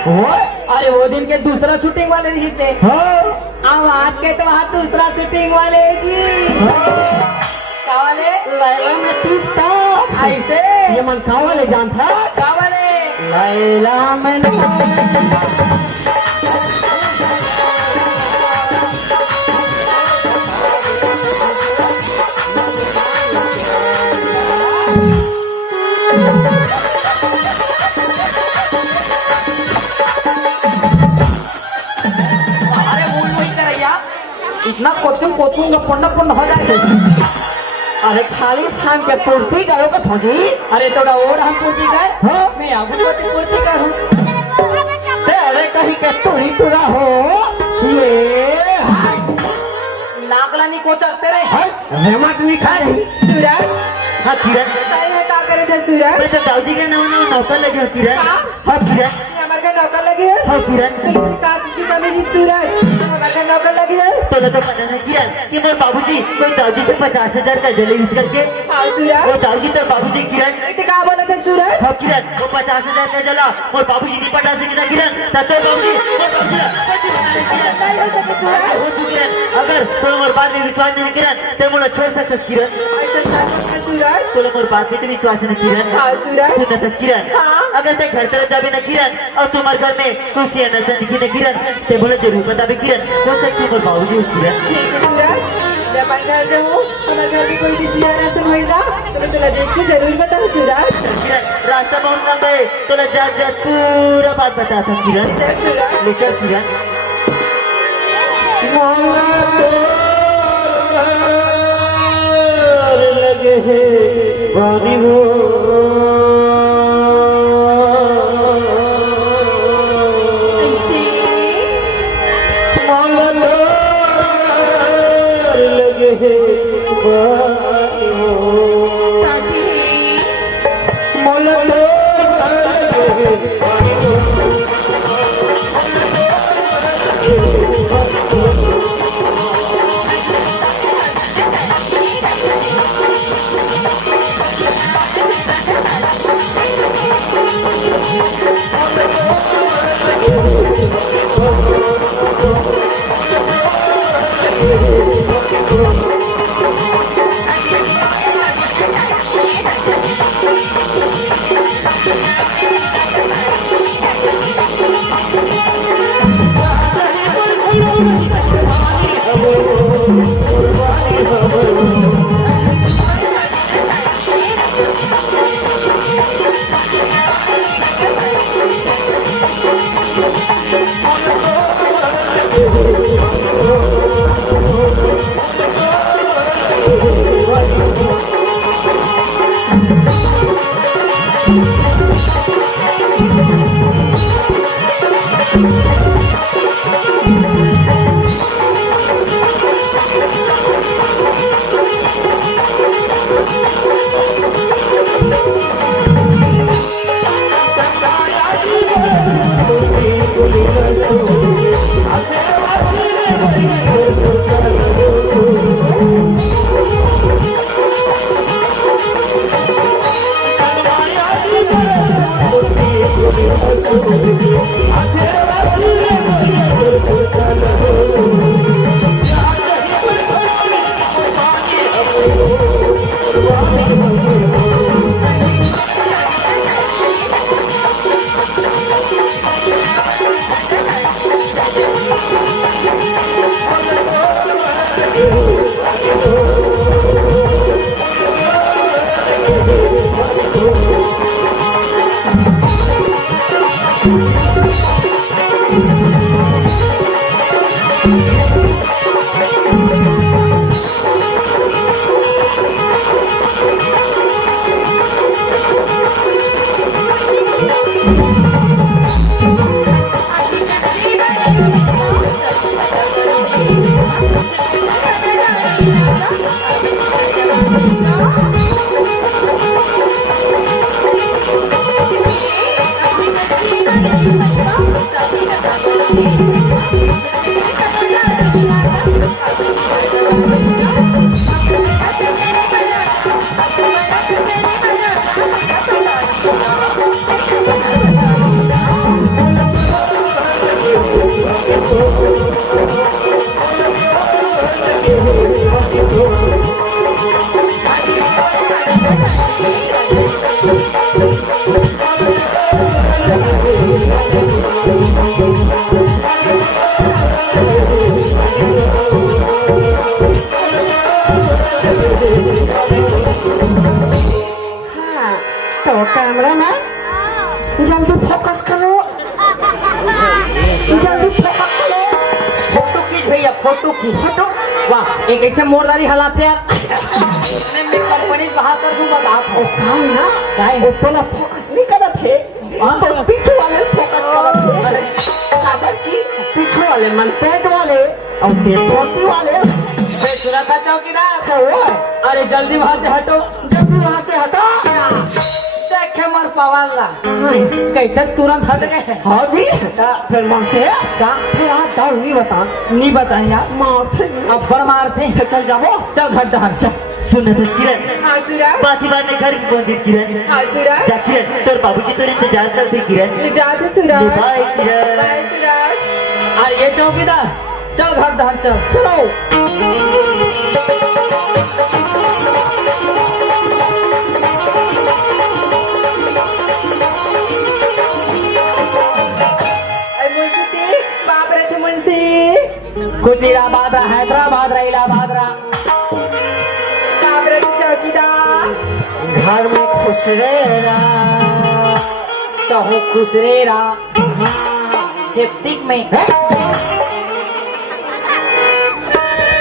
अरे वो दिन के दूसरा शूटिंग वाले नहीं थे। अब आज के तो वहाँ दूसरा शूटिंग वाले जी। का वाले लैला में टिप टॉप ऐसे ये मन का वाले जान था का वाले लैला में अरे वही करैया इतना कोचिंग कोचिंग का पुण्य हो जाए। अरे खाली स्थान के पूर्ति करो का थोजी अरे थोड़ा और हम पूर्ति कर हाँ? मैं आगू तो पूर्ति करूँ। तेरे कहीं के तुरी तुरा हो ये नागला नहीं कोचा तेरे हेमंत नहीं खा रही सूरज हाँ किरण है का करे थे सूरज मैं तो दाऊजी के नाम नौकर लगे हो किरण हाँ किरण ये हमारे का नौकर लगी है हाँ किरण तो का चीज की कमी नहीं सूरज हमारे का नौकर लगी है तो पता नहीं किरण कि मोर बाबूजी कोई दाऊजी से 50,000 का जले यूज करके हाँ सूरज वो दाऊजी तो बाबूजी किरण इतने का बोले थे सूरज हाँ किरण वो 50,000 का जला और बाबूजी नहीं पटा सके ना किरण तब तो बाबूजी नहीं हो सके सूरज वो तू किरण अगर तो मोर बात में विश्वास नहीं किरण तो मोला छोड़ सकत किरण ऐसा ना कर सूरज तो मोर बात में विश्वास नहीं किरण हाँ सूरज तू तस किरण हाँ। अगर ते घर तरफ जाबे ना किरण और तुम्हारे घर में कुछ ये नजर दिखी ना किरण ते बोले जरूर बता भी किरण हो सकती मोर बाबूजी हो किरण ठीक है सूरज जब मैं घर में हूँ हमारे घर में कोई किसी ना सुन होगा तो मैं तुला देख के जरूर बताऊँ सूरज किरण रास्ता बहुत लंबा है तो जा पूरा बात बताता हूँ किरण सूरज ले चल किरण लगे है बानी वो लगे है बानी वो मोला लगे है बानी वो Thank you. हाँ, तो कैमरा मैन जल्दी फोकस करो, जल्दी फोकस करो। फोटो खींच भैया, फोटो खींच। फोटो वाह, एक ऐसे मोरदारी हालात है यार। मैं कंपनी बाहर कर दूंगा दांत ओ काम ना काहे? वो पहला फोकस नहीं करत थे, तो पीछे वाले फोकस करत थे। सागर की पीछे वाले मन पेट वाले और धोती वाले। मैं सुना था चौकीदार। तो वो अरे जल्दी वहां से हटो, जल्दी वहाँ से हटा। देखे मर पवाला कैसे तुरंत हट गए। हाँ जी, फिर वहाँ से का फिर आप दाव नहीं बता, नहीं बताए यार, मार थे अब बड़ मार थे। चल जाओ। चल घर दहर चल। सुन तो किरण, हाँ सूरज, बाती बात में घर पहुंच गई किरण। हाँ सूरज, जा किरण, तोर बाबूजी तो इंतजार करते किरण। जाते सूरज। बाय किरण। बाय सूरज। अरे ये चौकीदार चल घर दहर चल। चलो अरे मुंशी थी, बाप रे थे मुंशी। खुशीराबाद हैदराबाद इलाहाबाद बाप रे थे चौकीदार। घर में खुश रह कहूँ खुसरेरा सेप्टिक में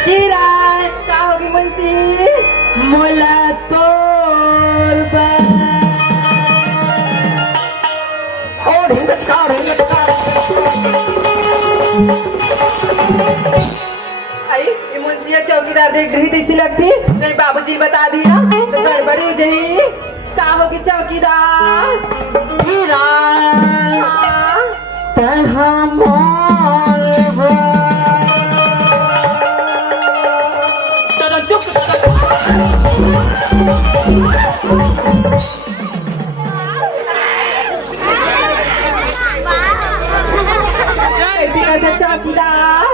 किरण का होगी मुंशी? मोला तोर और हिंगचकार आई ये मुंशिया चौकीदार देख रही थी, इसी लगती नहीं बाबूजी बता दिया तो गड़बड़ी हो जाई। का होगी चौकीदार? किरण हाँ, तहाँ मोर कैसी बात है चौकीदार?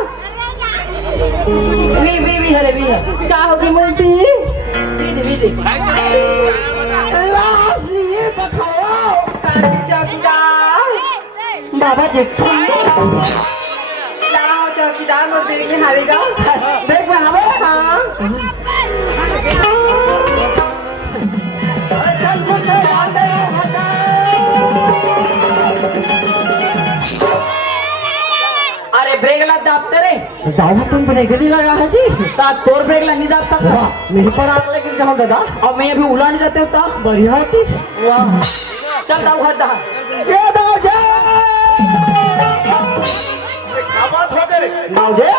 भी है रे भी है। का होगी मुंशी? भी लाश ये बताओ। का होगी चौकीदार? बाबा जी लाओ चौकीदार मोर देख में हारे जाओ। देख में हवे। हाँ, चल मुझे याद है। अरे ब्रेक ला दाबते रे दावा तुम ब्रेक नहीं लगा है जी। ता तोर ब्रेक ला नहीं दाबता था। वाह, नहीं पड़ा लेकिन जाओ दादा। और मैं अभी उला नहीं जाते होता। बढ़िया चीज। वाह चल दाऊ घर दहर। ये दाव जे क्या बात हो गई? दाव जे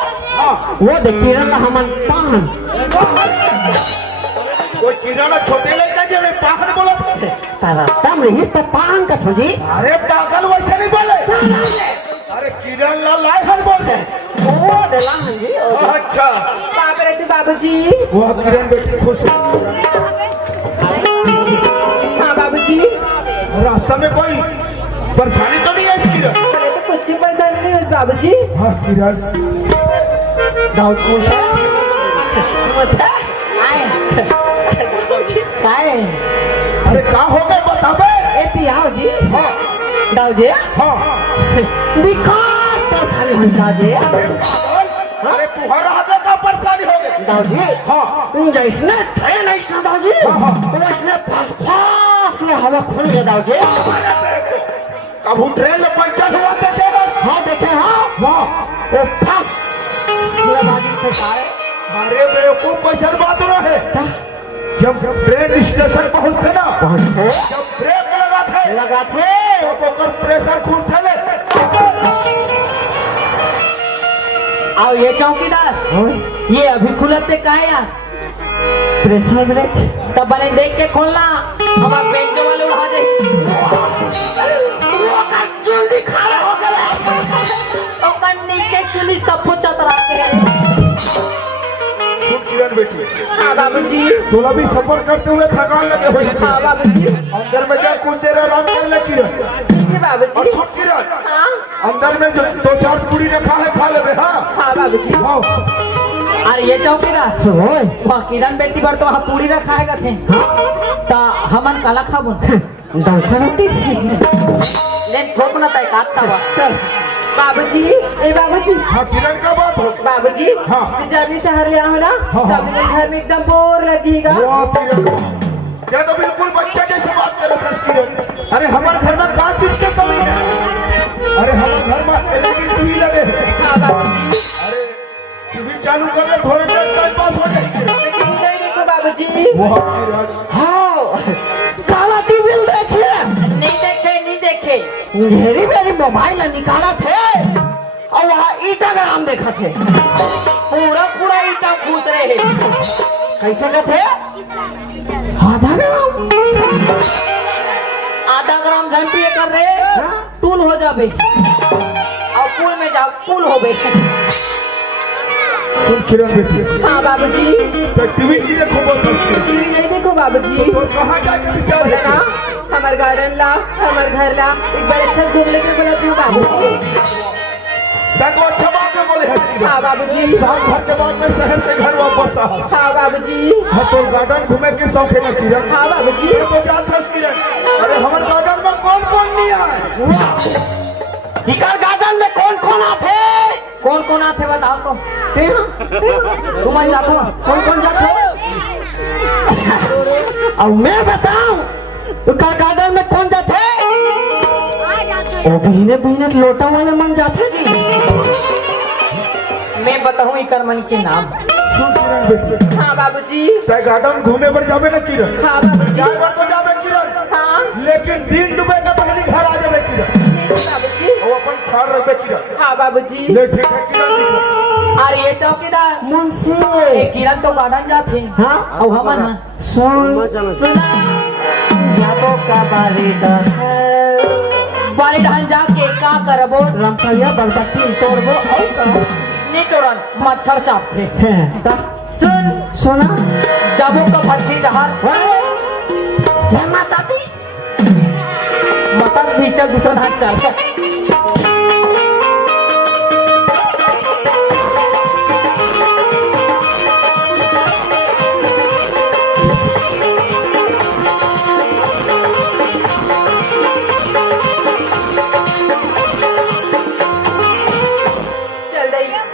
वो देख किरण का हमन पान कोई किराना छोटे लड़का जो मैं पागल बोला था। ता रास्ता में रही तो पान का थोड़ी। अरे पागल वैसे नहीं बोले। अरे किरण लाल हर बोलते वो देला हैं जी। अच्छा बाप रे थे बाबूजी। वह किरण बेटी खुश है। हाँ बाबूजी, रास्ता में कोई परेशानी तो नहीं है इस किरण? अरे तो कुछ भी परेशानी नहीं हुई बाबूजी। हाँ किरण दाव पूछ अच्छा काहे अरे क्या हो गए बताबे? ए पियाओ जी। हाँ दाव जे हाँ बिकार परेशानी हो दाव जे। अरे तुम्हारा हाथ में क्या परेशानी हो गई? दाव जी हाँ जैसने थे नहीं सुना दाव जी वैसने फास फास में हवा खुल गया दाव जी। कभी ट्रेन में पंचर हुआ देखेगा? हाँ देखे हाँ हाँ वो फास में बारिश से खाए। अरे बेवकूफ पैसा बात रहे। जब ट्रेन स्टेशन पहुंचते ना, पहुँचते जब ब्रेक लगाते लगा थे तब ओकर प्रेशर खूंटे ले। आओ ये चौकीदार ये अभी खुलते काहे यार? Pressure brake. तब बने देख के खोलना हमार बेंच वाले उठा जाए। जल्दी खड़ा हो गए। ओकर नीचे चुली सब कुछ चतराते हैं। सुन किरण बेटी, हाँ बाबूजी। तोला भी सफर करते हुए थकान लगे हुई थी। हाँ बाबूजी। अंदर में जा कुछ देर आराम कर ले किरण। ठीक है और बाबूजी। सुन किरण, हाँ, अंदर में जो 2-4 पूरी रखा है खा ले। हाँ हाँ बाबूजी। हाँ अरे ये चौकीदार ओए वह किरण बेटी कर तो वहाँ पूरी रखा है थे ता हमन काला खाबुन डंका रोटी। लेन ठोक ना तय काटता हुआ चल बाबूजी ए बाबूजी हाँ किरण का बात हो बाबूजी हाँ। जब भी शहर ले आओ ना हाँ, हाँ। तब मेरे घर में एकदम बोर लगेगा। वाह किरण ये तो बिल्कुल बच्चा जैसे बात कर रहा था किरण। अरे हमारे घर में कहाँ चीज की कमी है? अरे हमारे घर में एलईडी टीवी लगे हैं। हाँ बाबूजी अरे टीवी चालू कर ले थोड़ी देर टाइम पास हो जाएगी। लेकिन इधर देखो बाबूजी। वाह किरण हाँ काला टीवी देखिए नहीं देखे मेरी मेरी मोबाइल निकाला थे और वहाँ इंस्टाग्राम देखा थे पूरा ईटा घुस रहे हैं। कैसे का थे आधा ग्राम घंटी कर रहे टूल हो जाबे और पुल में जाओ पुल हो गए। सुन किरण बेटी हाँ बाबूजी तो टीवी की देखो बहुत हंसती टीवी नहीं देखो बाबूजी। तो कहाँ जाकर विचार बोले ना हमार गार्डन ला हमार घर ला एक बार अच्छा से घूम लेके बोलती हूँ बाबूजी। देखो अच्छा बात में बोले हंस किरण। हाँ बाबूजी। साल भर के बाद में शहर से घर वापस आ हाँ बाबूजी। हाँ तो गार्डन घूमे के शौक है ना किरण? हाँ बाबूजी। ये तो क्या था किरण? अरे हमारे गार्डन में कौन कौन नहीं आए? इकर गार्डन में कौन कौन आते बताओ तो तुम जाते हो कौन जाते हो अब मैं बताऊं इकर गार्डन में कौन जाते ओ बिहने लोटा वाले मन जाते जी। मैं बताऊँ इकर मन के नाम। सुन किरण बेटी हाँ बाबूजी। चाहे गार्डन घूमे पर जावे ना किरण? हाँ बाबूजी। चाहे बार तो जावे किरण हाँ लेकिन दिन डूबे के पहले घर आ जावे किरण। बाबूजी। वो अपन खार रहे किरण। हाँ बाबूजी। ले ठीक है किरण ठीक है। अरे ये चौकीदार मुंशी किरण तो गार्डन जाते हाँ और हमन सुना जाबो का बारी ढान जाके का करबो रमकलिया बलबत्ती तोड़बो और का नहीं तोड़न मच्छर चापते सुन सुना जाबो का भट्टी डहार जय माता दी मसन दी चल दूसरा ढांच चल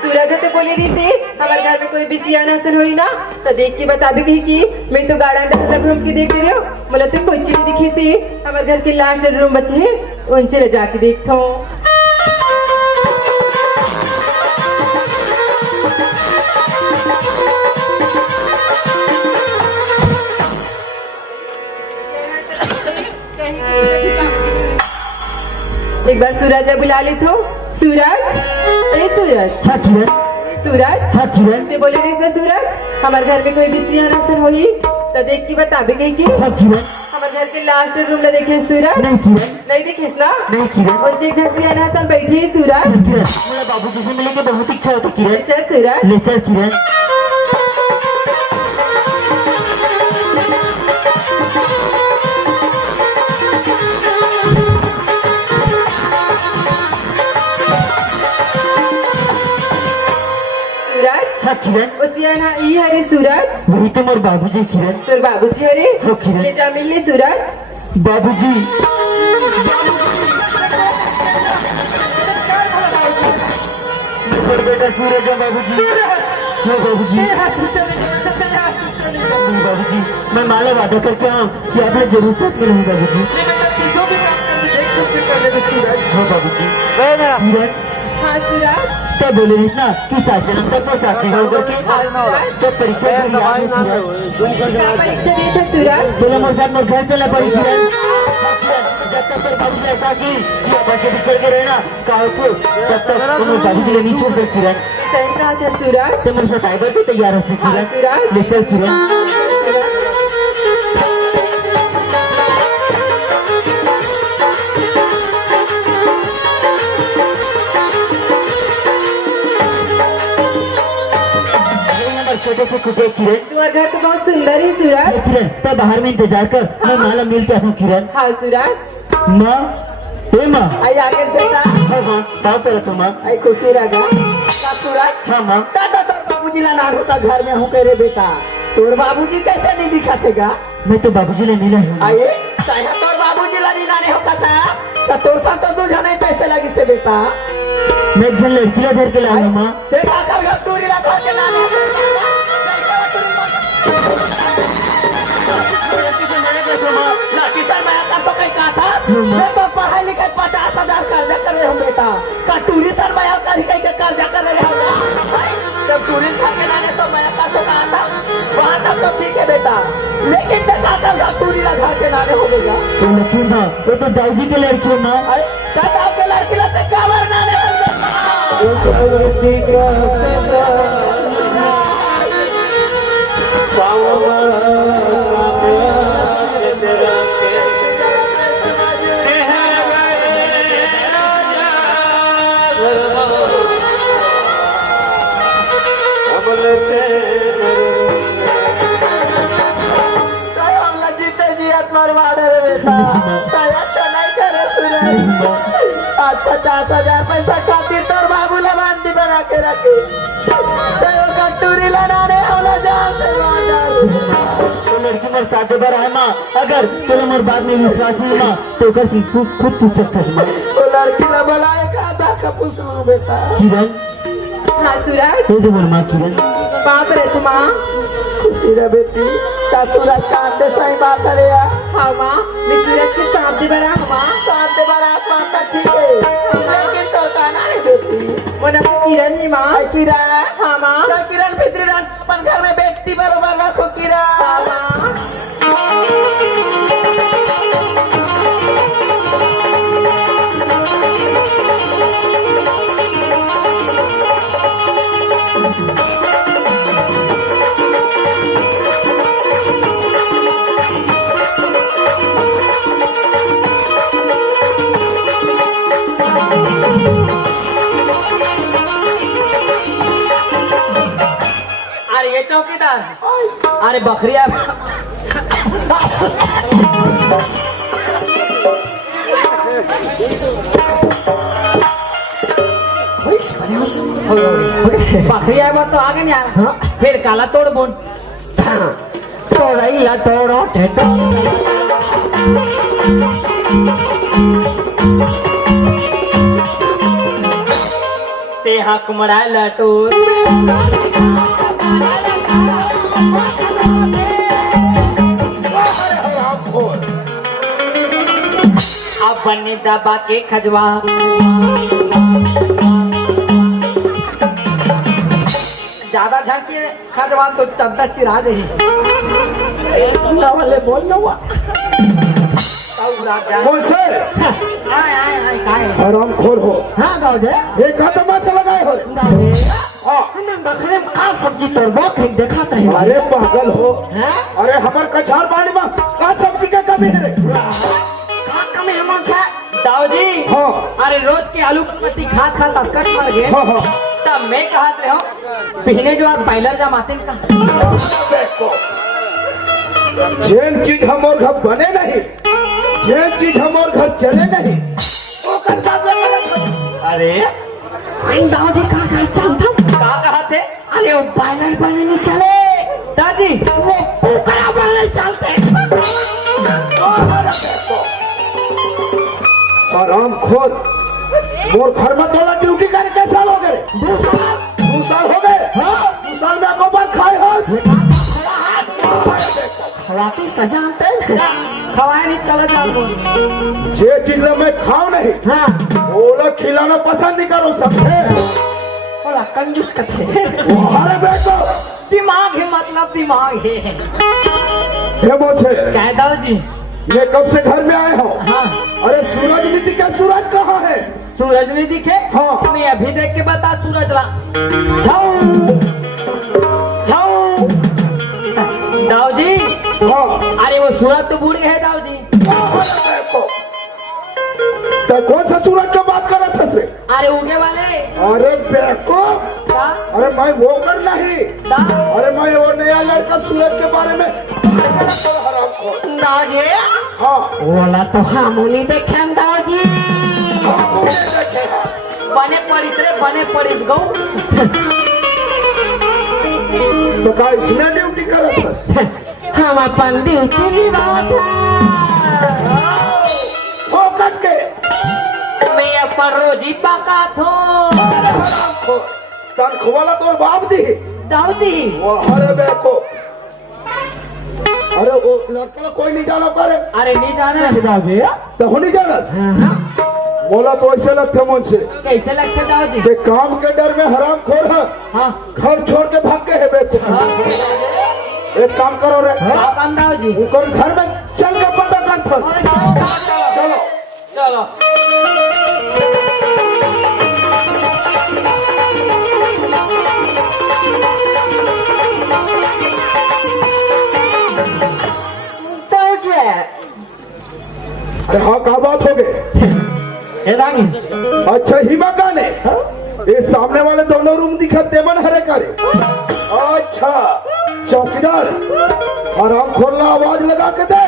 सूरज तो बोले रही से हमारे घर में कोई भी सियाना हसन हुई ना तो देख के बता भी कही कि मैं तो गार्डन टहला घूम के देख रही हूँ बोला तो कोई चीज दिखी से हमारे घर के लास्ट रूम बचे हैं उनसे ले जाके देखता हूँ। एक बार सूरज ने बुला ली तो सूरज अरे सूरज। हाँ किरण सूरज हाँ किरण ते बोले रही सूरज हमारे घर में कोई भी सियाना हसन हुई तो देख के बता भी कही कि हाँ किरण हमारे घर के लास्ट रूम में देखे सूरज नहीं किरण नहीं देखिस ना नहीं किरण उनसे एक सियाना हसन बैठी है सूरज। किरण मेरा बाबूजी से मिलने की बहुत इच्छा होती किरण। चल सूरज ले चल किरण। सूरज हाँ किरण ओ सियाना ई हरे सूरज वही तो मोर बाबूजी किरण। तोर बाबूजी हरे हो किरण। ले जा मिलने सूरज। बाबूजी मेरा बेटा सूरज है बाबूजी। हाँ बाबूजी बाबूजी मैं माला वादा करके आऊँ कि आपने जरूर साथ में रहूँ बाबूजी। हाँ बाबूजी किरण हाँ सूरज क्या बोले रही ना कि सात जन्म तक वो साथ में होकर के तो परिचय भी याद है किरण। क्या परीक्षा दिए थे सूरज। बोला मोर साथ मोर घर चला पड़ी किरण। जब तक तेरे बाबूजी ऐसा की कि बच्चे बिछड़ के रहना कहा तो तब तक उन्होंने बाबूजी ने नहीं छोड़ सकती किरण। सही कहा था सूरज। तो मेरे साथ आएगा तो तैयार है हाँ, किरण। सूरज। ले चल किरण। छोटे से कुटे किरण। तुम्हारा घर तो बहुत सुंदर है सूरज। किरण तब बाहर में इंतजार कर मैं माला मिल के आता हूँ किरण। हाँ सूरज। माँ हे माँ आई आगे बेटा हाँ माँ कहाँ पर तो माँ। आई खुशी रहेगा का सूरज हाँ माँ दादा तोर बाबूजी ला ना होता घर में हूँ करे बेटा तोर बाबूजी कैसे नहीं दिखातेगा मैं तो बाबूजी ने मिला हूँ। आइए चाहे तोर बाबूजी ला नहीं होता था तो तोर साथ तो दो जने पैसे लगी से बेटा मैं एक जन लड़की ला धर के लाया माँ देखा कर टूरी लगा के ना लड़की सर मैं कर तो कहीं कहा था मैं तो पढ़ाई लिखाई 50,000 कर्जा कर रहे हूँ बेटा कटूरी सर मैं कर ही कहीं के कर्जा कर रहे होगा जब टूरी खा के लाने तो मैं कर तो कहा था वहाँ तक तो ठीक है बेटा लेकिन देखा कर टूरी लगा के लाने हो गया तो लेकिन माँ वो तो दाऊजी के लड़की है माँ अरे दादा के लड़की लगते क्या नाने आज 50,000 पैसा खाती तोर बाबूला बांधी बना के रखी कटूरी लड़ाने हमला जान से तो लड़की मोर साथे बार है माँ अगर तोला मोर बात में विश्वास नहीं माँ तो कर सी तू खुद पूछ सकता है माँ वो लड़की ला बुलाए का का पूछ लूं बेटा किरण हाँ सूरज ये दे मोर माँ किरण कहाँ पर है तुम माँ खुशी रे बेटी का सूरज कांते सही बात है यार हाँ माँ मैं सूरज के सामने बना हूँ माँ कांते बड़ा आसमान तक ठीक है लेकिन तो काना है बेटी वो ना तो किरण नहीं माँ आई किरण हाँ माँ तो किरण भित्री अपन घर में बेटी बरोबर रखो किरण हाँ माँ अरे ये चौकीदार अरे बकरिया बकरिया बात तो आगे नहीं आ रहा फिर काला तोड़ बोन तोड़ा ही ला तोड़ो टेटो ते हक मड़ा लटोर अब बन्ने दबा के खजवा ज्यादा झड़की खजवा तो चड्डा चिरा जाही वाले बोल ना हुआ कौन से हरामखोर हो हाँ गाँव ये का तमाशा लगाए हो रे हाँ हमें बकरे में का सब्जी तोड़बो फेंक देखत रहे अरे पागल हो हैं अरे हमार कछार बाड़ी में का सब्जी का कमी है रे का कमी है मन छा दाऊ जी हाँ अरे रोज के आलू की पत्ती खा खा तस्कट मर गए हाँ हाँ तब मैं कहत रहे हो पहले जो आप बाइलर जमाते का जेन चीज हमार घर बने नहीं जेन चीज हमार घर चले नहीं वो करता अरे दाऊ जी का जानता कहा कहा थे अरे वो बायलर बने नहीं चले दादी वो कुकरा बने चलते हरामखोर मोर घर में थोड़ा ड्यूटी करे कैसा साल हो गए 2 साल 2 साल हो गए हाँ 2 साल में को बार खाए हो खवाती सजाते खवाए नहीं कल जाओ जे चीज मैं खाऊं नहीं हाँ ओला खिलाना पसंद नहीं करो समझे बोला कंजूस कथे अरे बेटो दिमाग है मतलब दिमाग है ये मुझे कह दो जी ये कब से घर में आए हो हाँ अरे सूरज नहीं दिखा सूरज कहाँ है सूरज नहीं दिखे हाँ। मैं अभी देख के बता सूरज ला जाओ जाओ दाऊ जी हाँ अरे वो सूरज तो बूढ़ गए दाऊ जी तो कौन सा सूरज की बात कर रहा था रे अरे उगे वाले अरे बेको का अरे मैं वो कर नहीं का अरे मैं वो नया लड़का सूरज के बारे में हरामखोर दाऊ जी हाँ बोला तो हम नहीं देखे दाऊ जी बने पड़िस रे बने पड़िस गौ तो का इसने ड्यूटी कर था हम अपन ड्यूटी निभाते फोकट के मैं पर रोजी पका थो तनख्वाला तोर बाप दी दाऊदी वो हरे बेको अरे वो लड़का कोई नहीं जाना पारे अरे नहीं जाना है दाऊदी तो हो नहीं जाना बोला तो ऐसे लगते मुझसे कैसे लगते दाऊदी कि काम के डर में हराम खोर है हाँ घर छोड़ के भाग गए है बेको एक काम करो रे क्या काम दाऊदी उनको घर में चल के पता कर चलो चलो अरे हाँ क्या बात हो गई अच्छा ही मकान है ये सामने वाले दोनों रूम दिखाते बन हरे करे अच्छा चौकीदार आराम खोलना आवाज लगा के दे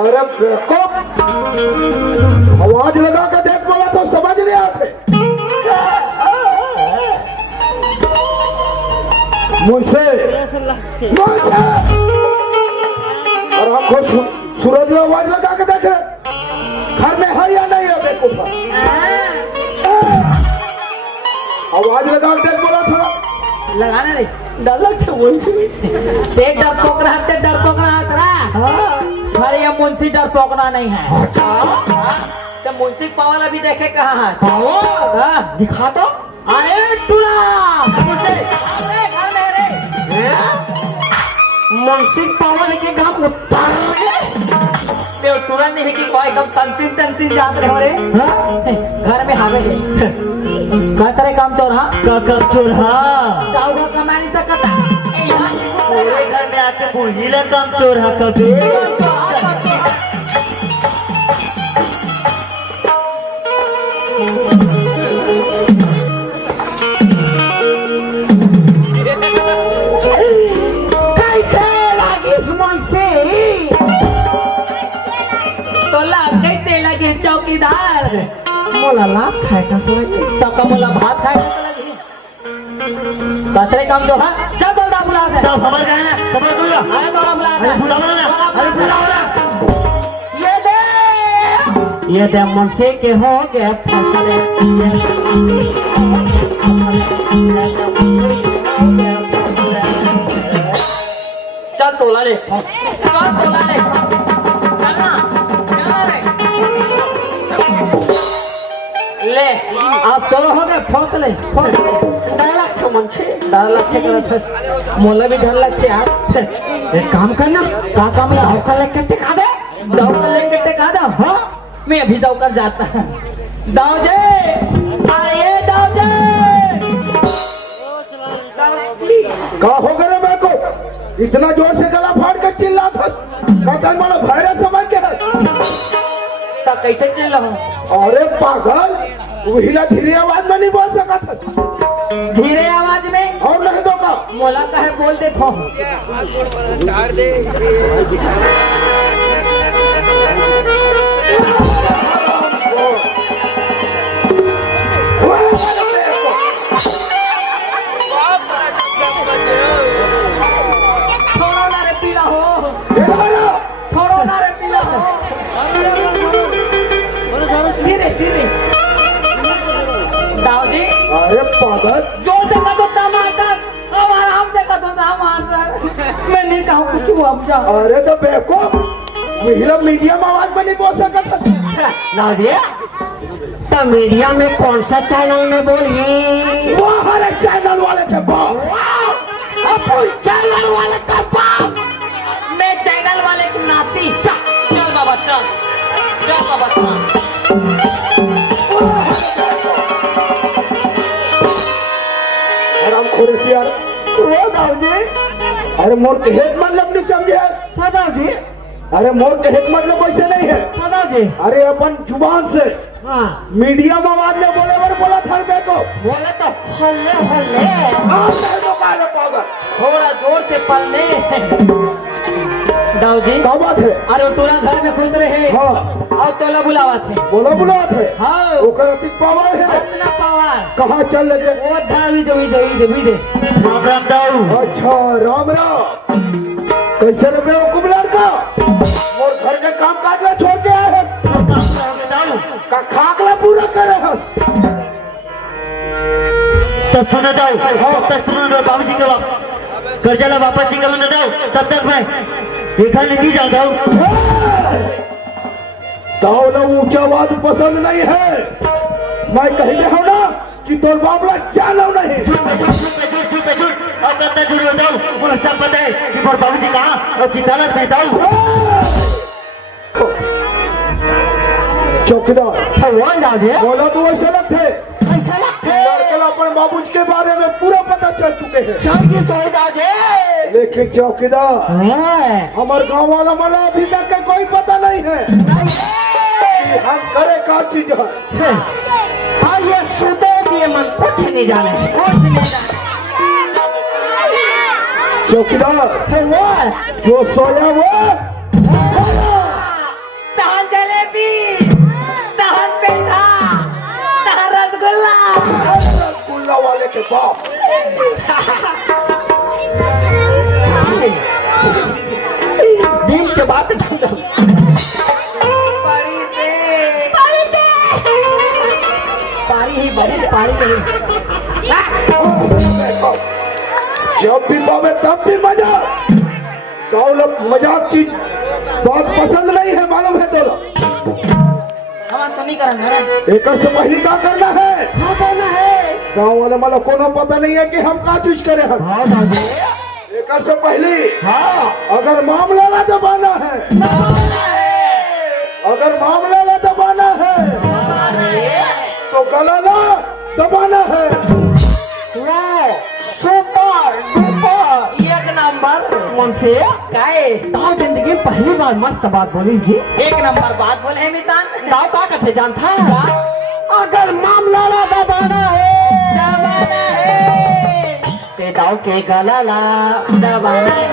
अरे बेवकूफ आवाज लगा के देख बोला तो समझ नहीं आते मुझसे और आपको सूरज में आवाज लगा के देख रहे घर में है या नहीं है बेवकूफ आवाज लगा के देख बोला था लगाना रे डलक से मुंशी एक डरपोक रहा तेरा अरे ये मुंशी डरपोकना नहीं है तो मुंशी पावाला भी देखे कहाँ है दिखा तो अरे तुरा मुंशी पावल के गांव उत्तर तुरंत नहीं है कि कोई एकदम तंतीन जात रहे हो रे घर में हावे है का करे काम तो रहा का काम चोर हाँ गाँव का कमानी तक कता पूरे घर में आके बुढ़ीला काम चोर हाँ कभी कैसे लागिस मुंशी तो लाभ कैसे लगे चौकीदार मोला लाभ खाए का सका मोला भात खाए का लगी कसरे काम तो हाँ चल बोल दा बुला दे तब हमारे गए ना खबर बोला अरे तो बुला दे अरे बुलाओ ना अरे बुलाओ ना ये दे मुंशी के हो गए फसले चल तोला ले चल तोला ले चलना चल रे ले आप तो हो गए फसले डर लगते मुंशी डर लगते करत मोला भी डर लगते यार एक काम करना का काम है दाव का लेके दिखा दे दाव का लेके दिखा दो हाँ मैं अभी दाव कर जाता दाव जे आइए दाव जे का हो गए मेरे को इतना जोर से गला फाड़ के चिल्ला था कहता मानो भैरव समझ के है तो कैसे चिल्ला हूँ अरे पागल वहीला धीरे आवाज में नहीं बोल सका था धीरे आवाज में और नहीं दो का मोला का है बोल दे थो छोड़ो ना रे पीला हो छोड़ो ना रे पीला हो धीरे धीरे दाऊदी अरे पागल जोर देखा तो मारता अब आराम देखा तो मारता मैं नहीं कहूँ कुछ अब जा अरे तो बेवकूफ वहीला मीडियम आवाज में नहीं बोल सका था दाऊदी तो मीडिया में कौन सा चैनल में बोलिए वो हर एक चैनल वाले के बाप चैनल वाले का बाप मैं चैनल वाले की नाती चल बाबा चल बाबा चल आराम खोरे थी यार वो दाऊदी अरे मोर के हेत मतलब नहीं समझे दाऊदी अरे मोर के हेत मतलब वैसे नहीं है दाऊदी अरे अपन जुबान से हाँ मीडियम आवाज में बोले बर बोला था मेरे को बोले तो हल्ले हल्ले पागल थोड़ा जोर से पलने दाऊजी क्या बात है अरे वो टोला घर में खुश रहे हाँ और तोला बुलावा थे बोला बुला थे हाँ ओकर अतिक पावर है रे। इतना पावर कहाँ चल लगे वो धावी दे राम राम दाऊ अच्छा राम राम कैसे रे बेवकूफ लड़का मोर घर के काम काज ला छोड़ के आए हैं तो सुनो जाओ तब तक सुनो बाबूजी के कर्जा वापस निकलो न जाओ तब तक मैं देखा नहीं जाता हूँ। तावला ऊंचा आवाज पसंद नहीं है। मैं कह दे हूं ना कि तोर बाबला चालो नहीं। झूठ पे झूठ और कितना झूठ बताऊं मुझे सब पता है कि मोर बाबूजी कहाँ और किस हालत में था। चौकीदार बोला तो ऐसे लगते ऐसा लगते लड़का अपने बाबूजी के बारे में पूरा पता चल चुके हैं। शायद सोचदार जी लेकिन चौकीदार हमारे गांव वाला मला अभी तक का कोई पता नहीं है कि हम करे का चीज है। हाँ ये सुते दिए मन कुछ नहीं जाने कुछ नहीं जाने। चौकीदार वो जो सोया वो तहन जलेबी तहन पेठा तहन रसगुल्ला रसगुल्ला वाले के बाप दिन के बाद पारी ही बड़ी पारी नहीं। जब भी पावे तब भी मजा। दौलत मजाक चीज बहुत पसंद नहीं है मालूम है दौलत। हम तो नहीं करना रे। एक से पहले क्या करना है? हाँ करना है। गाँव वाले माला कोनो पता नहीं है कि हम का चीज करे हैं। एक से पहले अगर मामला ना दबाना है अगर मामला ना दबाना है तो गला ना दबाना है। सुपर डुपर एक नंबर मुझसे काहे ताऊ जिंदगी में पहली बार मस्त बात बोली जी। एक नंबर बात बोले है मितान। ताऊ का कथे जानता अगर मामला ला दबाना है ते ताऊ के गला ला दबाना है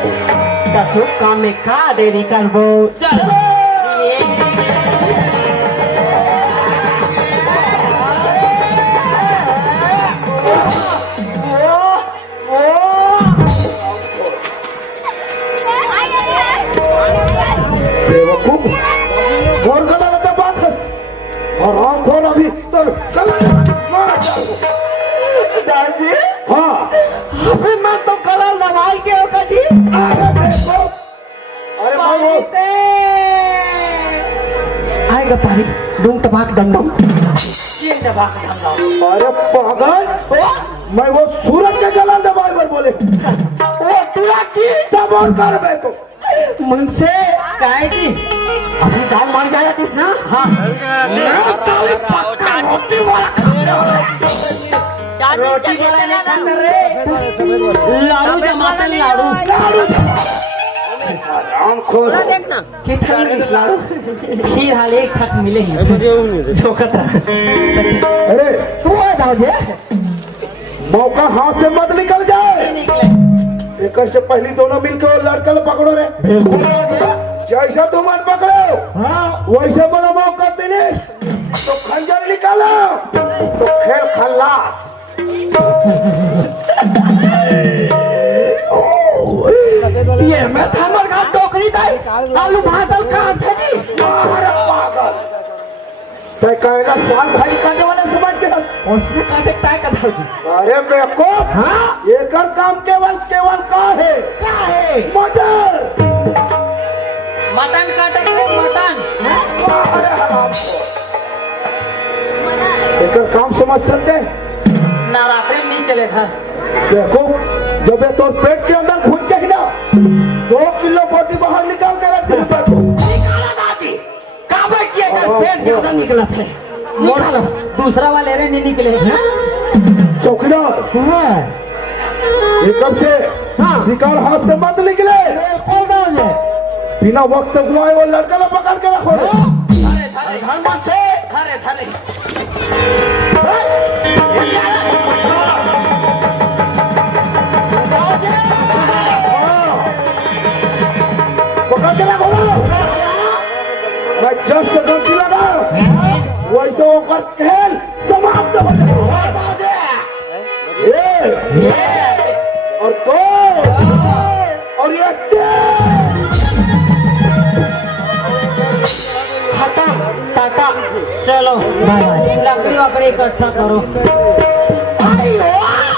कसु काम में का देरी करबो। चलो और गला लगा बात है और आंखों अभी तो दादी हाँ अबे मैं तो गला दबाई के होगा जी। अरे देखो अरे मैं वो आएगा पारी डूम टपाक डम डम चीन टपाक डम डम। अरे पागल मैं वो सूरज के गला दबाए पर बोले वो टूरा की तब और कर बेको मुझसे काहे जी अभी दाम मर जाया किस ना। हाँ मैं काले पक्का रोटी वाला रोटी वाला नहीं खाता रे लाड़ू जमाता लाड़ू आंखों देखना कितना इस लाड़ू फिर हाल एक ठक मिले ही झोंकता। अरे सुआ दाऊ जे मौका हाथ से मत निकल जाए। एक से पहले दोनों मिलकर वो लड़का पकड़ो रे। जैसा तुम मन पकड़ो वैसे बड़ा मौका मिले तो खंजर निकालो तो खेल खल्लास। ये मैं थमर का टोकरी दाई आलू भातल काट थे जी। अरे पागल तय कहेगा साल भाई काटे वाले समझ के उसने काटे काय का दाऊ जी। अरे बेवकूफ हाँ एकर काम केवल का है मटर मटन काटे के मटन अरे हरामखोर। एकर काम समझ सकते नवरात्रि में नहीं चले था। देखो जब ये तो पेट के अंदर घुस जाए ना 2 किलो बोटी बाहर निकाल के रख दे को निकाला दादी काबे किए कर पेट ज्यादा निकला थे निकालो दूसरा वाले रे नहीं निकले। चौकीदार एकर से शिकार हाथ से मत निकले। खोल दो जे बिना वक्त गुआए वो लड़का ला पकड़ के रखो रे। धर्म से धरे धरे पकड़ के रखो मैं जस्ट गलती लगा वैसे होकर खेल समाप्त हो जाए। और 2 और ये खत्म टाटा चलो लकड़ी वकड़ी इकट्ठा करो। आई वाह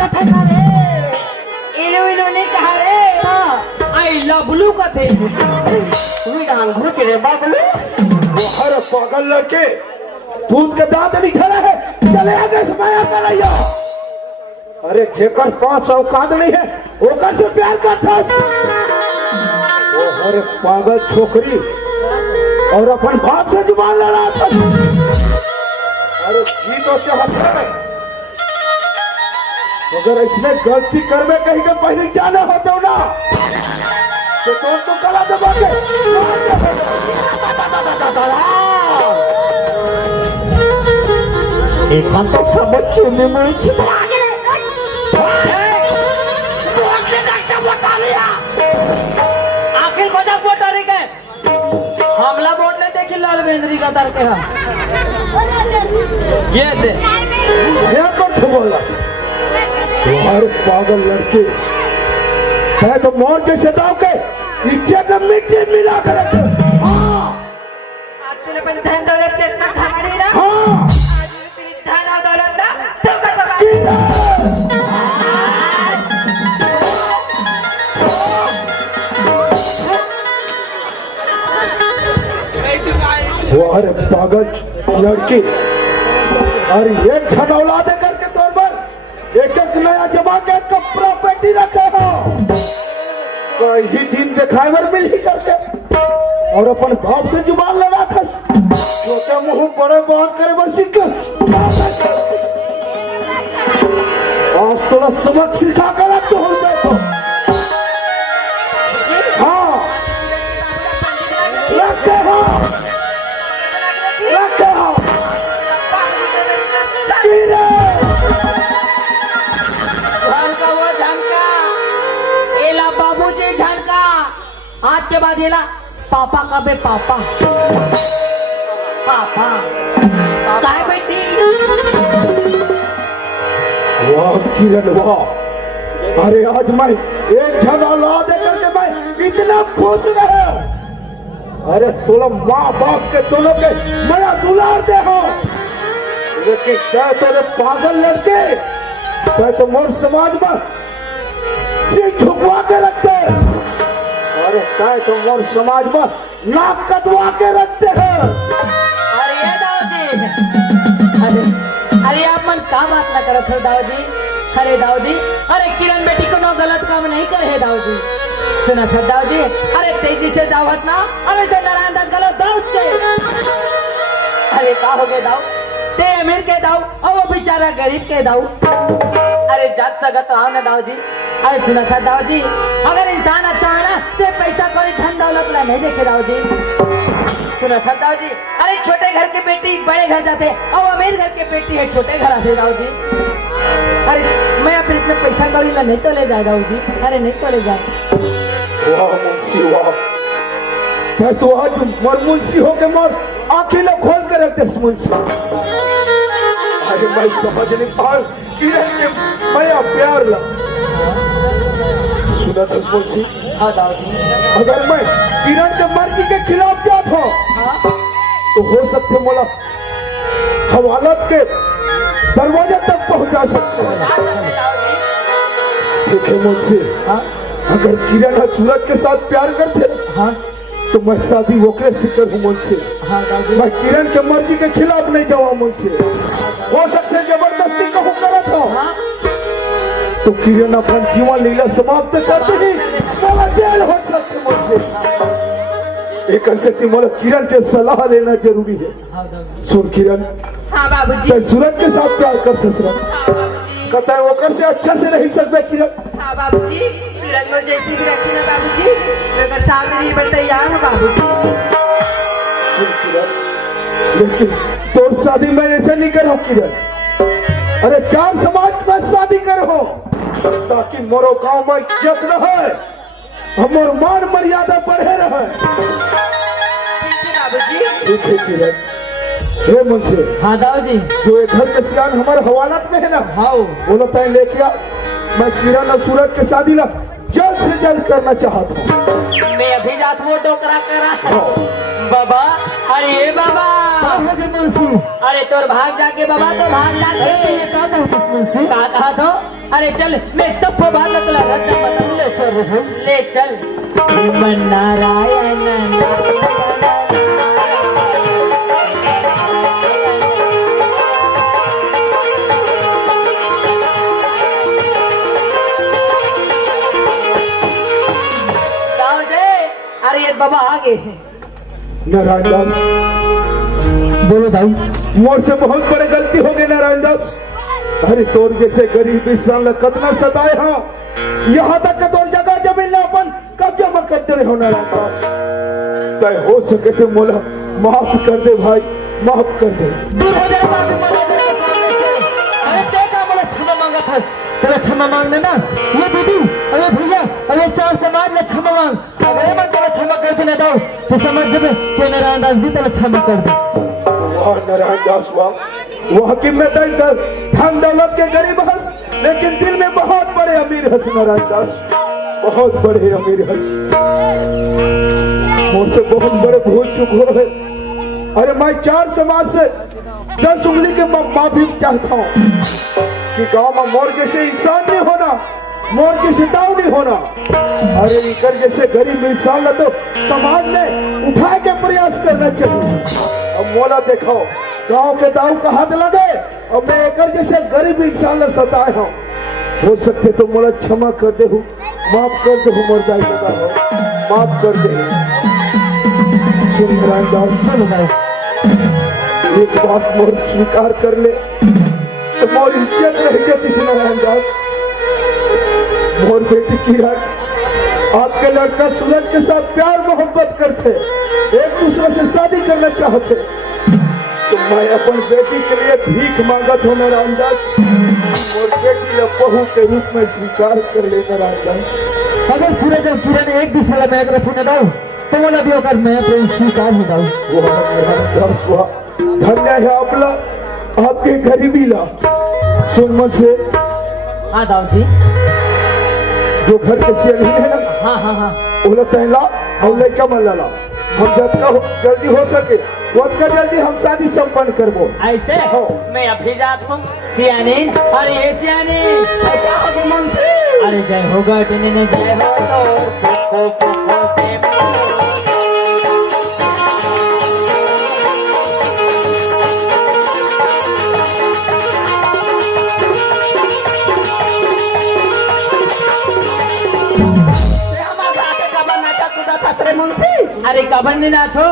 कथे का रे इलो इलो नहीं कहा रे आई लवलू कथे तू डांग घुच रे बाबलू वो हर पागल लड़के दूध के दांत नहीं खड़ा है, चले आगे से माया कर रही हो। अरे जेकर पास औकात नहीं है ओकर से प्यार करता। वो हर पागल छोकरी और अपन बाप से जुबान लड़ा था। अरे जी तो चाहता है, अगर इसने गलती कर में कहीं का पहले जाना होता ना तो गला दबा के एक बात तो समझ चुने मुझे छिपा आखिर को जब वोट रही गए हमला वोट नहीं देखी लाल बेंद्री का दर के ये दे क्या करते बोला हर पागल लड़के है तो मोर जैसे दाव के इच्छे का मिट्टी मिला कर रखे। हाँ आज तूने अपन धन दौलत के इतना घमंडी ना हाँ आज तेरी धन और दौलत ना तो कर वो अरे पागल लड़की और एक छठ औलाद करके तौर पर एक एक नया जमा के कपड़ा पेटी रखे हो कहीं दिन दिखाए बर मिल ही करके और अपन बाप से जुबान लड़ा था छोटे मुंह बड़े बात करे बर सीख आज थोड़ा सबक सिखा कर अब तो हो देखो। हाँ रखे हो रखे हो झनका वो झनका एला बाबूजी झनका आज के बाद एला पापा का बे पापा पापा काय बेटी वाह किरण वाह अरे आज मैं एक झगड़ा ला दे करके मैं इतना खुश रहे। अरे तुम माँ बाप के दोनों के मैं दुलार दे हो लेकिन क्या तेरे पागल लड़के क्या तो मोर समाज में सिर झुकवा के रखते अरे क्या तो मोर समाज में नाक कटवा के रखते हैं। अरे ये दाऊदी अरे अरे आप मन का बात ना करो फिर दाऊदी अरे दाऊदी अरे किरण बेटी को ना गलत काम नहीं करे दाऊदी सुना फिर दाऊदी अरे तेजी से दावत ना अरे से नारायण दत्त गलो दाऊद से अरे का हो गए दाऊ ते अमीर के दाऊ और वो बेचारा गरीब के दाऊ अरे जात सगा तो आओ ना दाऊ जी अरे सुना था दाऊ जी अगर इंसान अच्छा है ना तो पैसा कोई धन दौलत ला नहीं देखे दाऊ जी सुना था दाऊ जी अरे छोटे घर के बेटी बड़े घर जाते और अमीर घर के बेटी है छोटे घर आते दाऊ जी अरे मैं अपने इसमें पैसा कौड़ी ला नहीं तो ले जाए दाऊ जी अरे नहीं तो ले जाए वाह मुंशी वाह मैं तो आज मर मुंशी हो के मर आंखें लो खोल कर रख दे मुंशी। अरे मैं समझ नहीं पा किरण के मैं प्यार ला सुना था मुंशी हाँ दाऊ जी अगर मैं किरण के मर्जी के खिलाफ जाता हूँ तो हो सकते मोला हवालत के दरवाजे तक पहुंचा सकते हैं। देखे मुंशी अगर किरण सूरज के साथ प्यार करते हाँ तो मैं शादी वोकरे से करूँ मुझसे। हाँ दाऊ जी मैं किरण के मर्जी के खिलाफ नहीं जाऊँ मुझसे। हो सकते जबरदस्ती कहूँ करा था हाँ तो किरण अपना जीवन लीला समाप्त करते ही मेरा जेल हो सकते मुझसे। एक से तुम्हारा किरण से सलाह लेना जरूरी है। हाँ दाऊ जी सुन किरण हाँ बाबूजी तो सूरज के साथ प्यार करते सूरज हाँ बाबूजी कहता है वोकर से अच्छा से नहीं सकते किरण। हाँ बाबूजी सूरज को जैसी भी रखी ना बाबूजी अगर सामने नहीं पर तैयार हो बाबूजी। सुन किरण लेकिन तो शादी मैं ऐसे नहीं करो किरण। अरे चार समाज में शादी करो ताकि मोरो गांव में इज्जत रहे हमर मान मर्यादा बढ़े रहे। ठीक है बाबूजी ठीक है किरण हे मुझसे हाँ दाऊ जी जो एक घर के सियान हमारे हवालात में है ना हाँ बोला था लेके आ मैं किरण और सूरज के शादी ला जल्द से जल्द करना चाहता हूँ। मैं अभी जात वो डोकरा करा बाबा अरे ये बाबा अरे तोर भाग जाके बाबा तो भाग जाके का कहा तो अरे चल मैं सब को बात लगा ले चल ले चल श्रीमन नारायण अरे ये बाबा आ गए नारायण दास, बोलो दाऊ। मोर से बहुत बड़े गलती हो गई नारायण दास। अरे तोर जैसे गरीब इंसान कतना सताए हाँ, यहाँ तक का तोर जगह जमीन अपन कब्जा में करते रहे हो नारायण दास। तय हो सके तो मोला माफ कर दे भाई, माफ कर दे। दूर हो जाए बाप मैनेजर के सामने से। अरे देखा बोला क्षमा मांगा था, तेरा क्षमा मांगने ना ये दीदी, अरे भैया, अरे चार समाज ने क्षमा मांग, अगर मैं तेरा क्षमा कर देना दाऊ तो समझ जब कि नारायण दास भी तेरा क्षमा कर दे। वाह नारायण दास वाह, वह कि मैं धन दौलत के गरीब हंस, लेकिन दिल में बहुत बड़े अमीर हंस नारायण दास, बहुत बड़े अमीर हंस। मुझसे बहुत बड़े भूल चुक हो है। अरे मैं चार समाज से 10 उंगली के माफी चाहता हूँ कि गांव में मोर जैसे इंसान नहीं होना, मोर जैसे दाऊ नहीं होना। अरे इकर जैसे गरीब इंसान ला तो समाज में उठा के प्रयास करना चाहिए। अब मोला देखो गांव के दाऊ का हाथ लगे और मैं एकर जैसे गरीब इंसान ला सताए हूँ। हो सकते तो मोला क्षमा कर दे, माफ कर दे, मोर दाई दादा हो माफ कर दे। सुन नारायण दास, सुन दाऊ, एक बात मोर स्वीकार कर ले तो मोर इज्जत रह जाती से नारायण दास। मोर बेटी किरण आपके लड़का सूरज के साथ प्यार मोहब्बत करते, एक दूसरे से शादी करना चाहते, तो मैं अपन बेटी के लिए भीख मांगत हूँ नारायण दास। मोर बेटी बहू के रूप में स्वीकार कर ले नारायण दास। अगर सूरज और किरण एक दूसरे में एक रथु न दाऊ तो बोला भी होकर मैं प्रेम स्वीकार ही दाऊ। वाह नारायण दास वाह, धन्य है आपला आपके गरीबी ला। सुन मन से हाँ दाऊ जी, जो घर के सियानी है ना, हाँ हाँ हाँ ओला तहला और लड़का मन ला हम जल्दी हो सके उतना जल्दी हम शादी संपन्न करबो। ऐसे हाँ। मैं अभी जात हूँ सियानी। अरे ये सियानी क्या होगी मुंशी? अरे जय होगा टिने जय हो तो पुखो से अरे कबर में नाचो।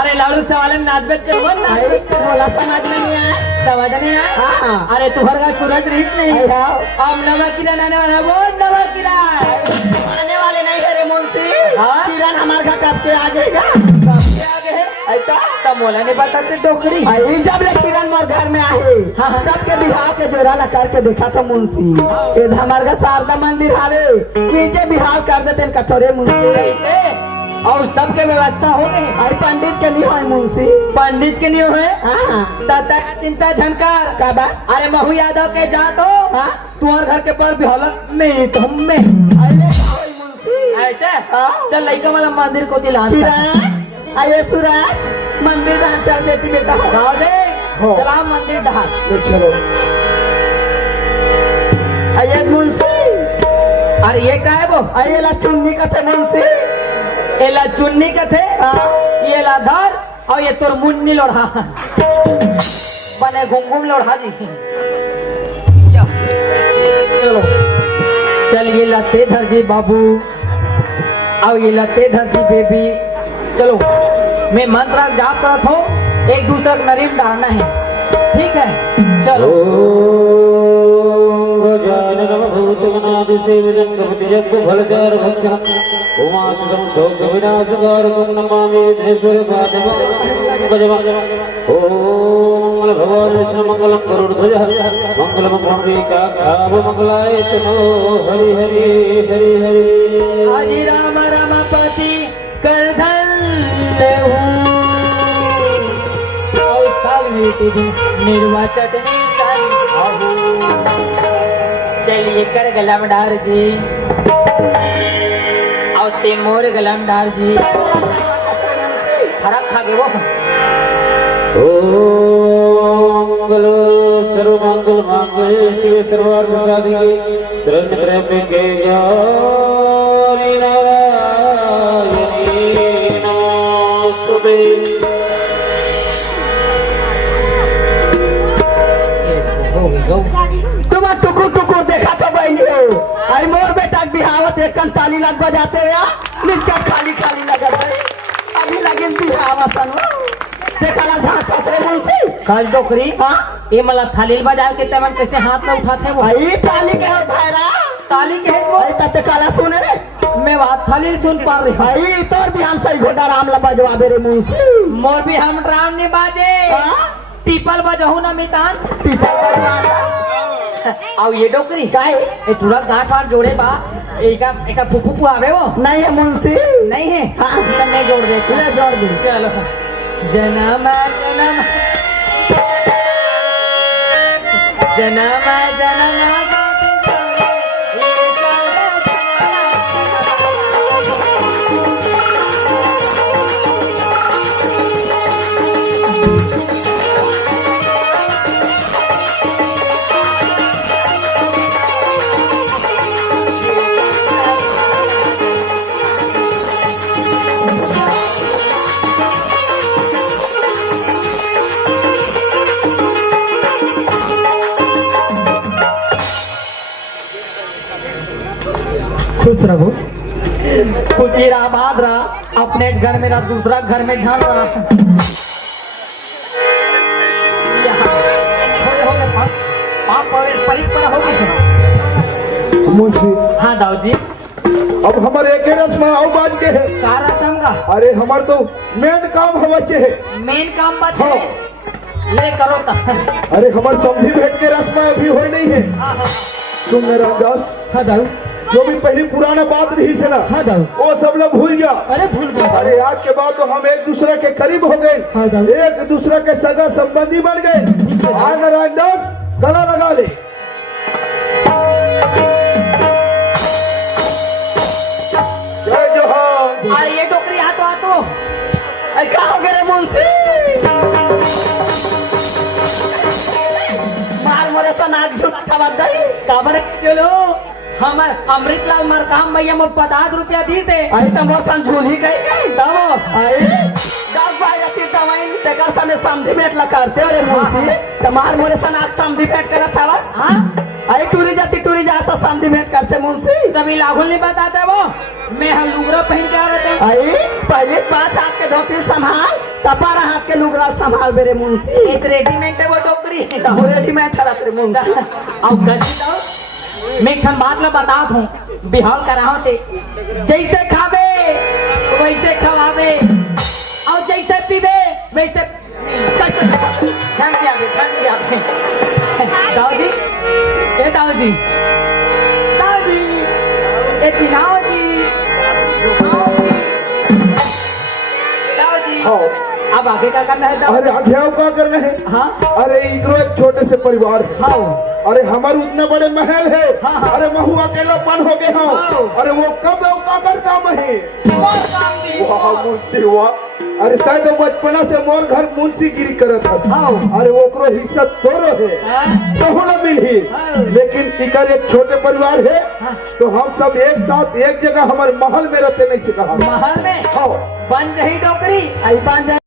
अरे लालू सवालन नाच बेच के बोल नाच बेच के बोला, समझ में नहीं आया, समझ नहीं आया। हाँ। अरे तुम्हारे का सूरज रीत नहीं, अब नवा किरण आने वाला, बोल नवा किरण आने वाले नहीं है रे मुंशी। हाँ? किरण हमारे घर कब के आगे का, कब के आगे है ऐसा तब मोला नहीं बताते डोकरी। जब ले किरण मोर घर में आए तब के बिहार के जोड़ा ला करके देखा था मुंशी। ये हमारे का शारदा मंदिर हावे पीछे बिहार कर देते कथोरे मुंशी, और सबके व्यवस्था हो गए। अरे पंडित के लिए है मुंशी, पंडित के लिए है। तब चिंता झनकार का बात। अरे महू यादव के जा तो तुम्हारे घर के पर भी हालत नहीं तो हम में ऐसे चल लड़का वाला मंदिर को दिला। अरे सूरज मंदिर कहाँ चल बेटी बेटा चला मंदिर डहा चलो। अरे मुंशी, अरे ये क्या है वो? अरे ला चुन्नी का थे मुंशी, एला चुन्नी का थे, ये ला धार और ये तोर मुन्नी लोढ़ा बने घुम लोढ़ा जी। चलो चल ये लते धर जी बाबू और ये लते धर जी बेबी। चलो मैं मंत्र जाप करत हूँ, एक दूसरे को नरीम डालना है, ठीक है? चलो भगवान विष्णु मंगलम गरुड़ध्वज मंगलम मंगलाय तनो हरि हरि हरि हरि। हाजी राम रमापति कर धन निर्वाचन चलिए कर गलम डार जी और मोर गलम डार जी फरक खा गए वो। ओम मंगल सर्व मंगल मांगल्ये शिवे सर्वार्थ साधिके त्र्यंबके गौरी नारायणी नमोस्तुते। तुम टुकुर टुकुर देखा तो बहनियो आई मोर बेटा के बिहावत एक ताली लग बजाते हुआ नीचे खाली खाली लगत है अभी लगिन बिहावा सनवा देखा ला झांका से मुंशी काल डोकरी हां ये मला थाली बजाए के तमन कैसे हाथ में उठाते वो आई ताली के हर भाईरा ताली के है वो आई तते काला सुने रे मैं बात थाली सुन पा रही हूँ आई तोर भी हम सही घोड़ा राम ला बजवाबे रे मुंशी मोर भी हम ड्राम ने बाजे हां टीपल बजहू ना मितान पीपल बजवा आओ ये डोकरी काय ए थोड़ा गांठ वाट जोड़े बा एका फुफू आवे वो नहीं है मुंशी नहीं है हाँ। तो मैं जोड़ दे ले जोड़ दे चलो जन्म जन्म जन्म खुश रहो खुशी रहा बात रहा अपने घर में रहा दूसरा घर में झाल रहा परिपरा हो गई मुंशी हाँ दाऊ जी अब हमारे एक रस्म आओ बाज के है का रसम का अरे हमार तो मेन काम हवा है मेन काम बात है ले करो ता अरे हमार समझी भेंट के रस्म अभी हो नहीं है सुन ना रामदास हां दाऊ जो भी पहली पुराना बात रही से ना हां दाऊ वो सब लोग भूल गया अरे भूल गए अरे आज के बाद तो हम एक दूसरे के करीब हो हाँ, गए दाऊ। एक दूसरे के सगा संबंधी बन गए आज ना रामदास गला लगा ले जय जोहार अरे ये टोकरी हाथों हाथों आई का हो गए रे मुंशी मार मोरे सा नाक झुक खबर दई काबर चलो हमार अमृतलाल मार काम भैया मोर 50 रुपया दी दे आई त मोर सन झूली गई तब आई जब भाई अति तवाइन तेकर सने समधी भेंट ला करते रे मुंशी त मार मोरे सा नाक समधी भेंट करत हवस हाँ आई टूरी जा सा समधी भेंट करते मुंशी तभी लागुल नहीं बताते वो मैं हम लुगरा पहन के आ रहे थे आई पहले 5 हाथ के धोती संभाल तबारा हाथ के लुगरा संभाल बेरे मुंशी एक रेडीमेड है वो टोकरी तो रेडीमेड ठरस रे मुंशी अब गलती तो मैं एक बात ला बतात हूँ बिहार कर रहा थे जैसे खावे वैसे खवावे और जैसे पीवे वैसे कैसे छन गया दाऊ जी ए दाऊ जी ए दिनाओ जी दाऊ जी हाँ। अब आगे क्या करना है दाऊ अरे आगे आओ क्या करना है हाँ अरे इधरो एक छोटे से परिवार है हाँ अरे हमारे उतने बड़े महल है हाँ, हाँ। अरे महू अकेलापन हो गए हाँ। हाँ अरे वो कब है काकर काम है वाह मुंशी वाह अरे तय तो बचपना से मोर घर मुंशी गिरी करत हस हाँ। अरे वो करो हिस्सा तोरो है तो होना मिली हाँ। लेकिन इकर एक छोटे परिवार है हाँ। तो हम सब एक साथ एक जगह हमारे महल में रहते नहीं से कहा महल में हाँ बन रही डोकरी आई बन जाए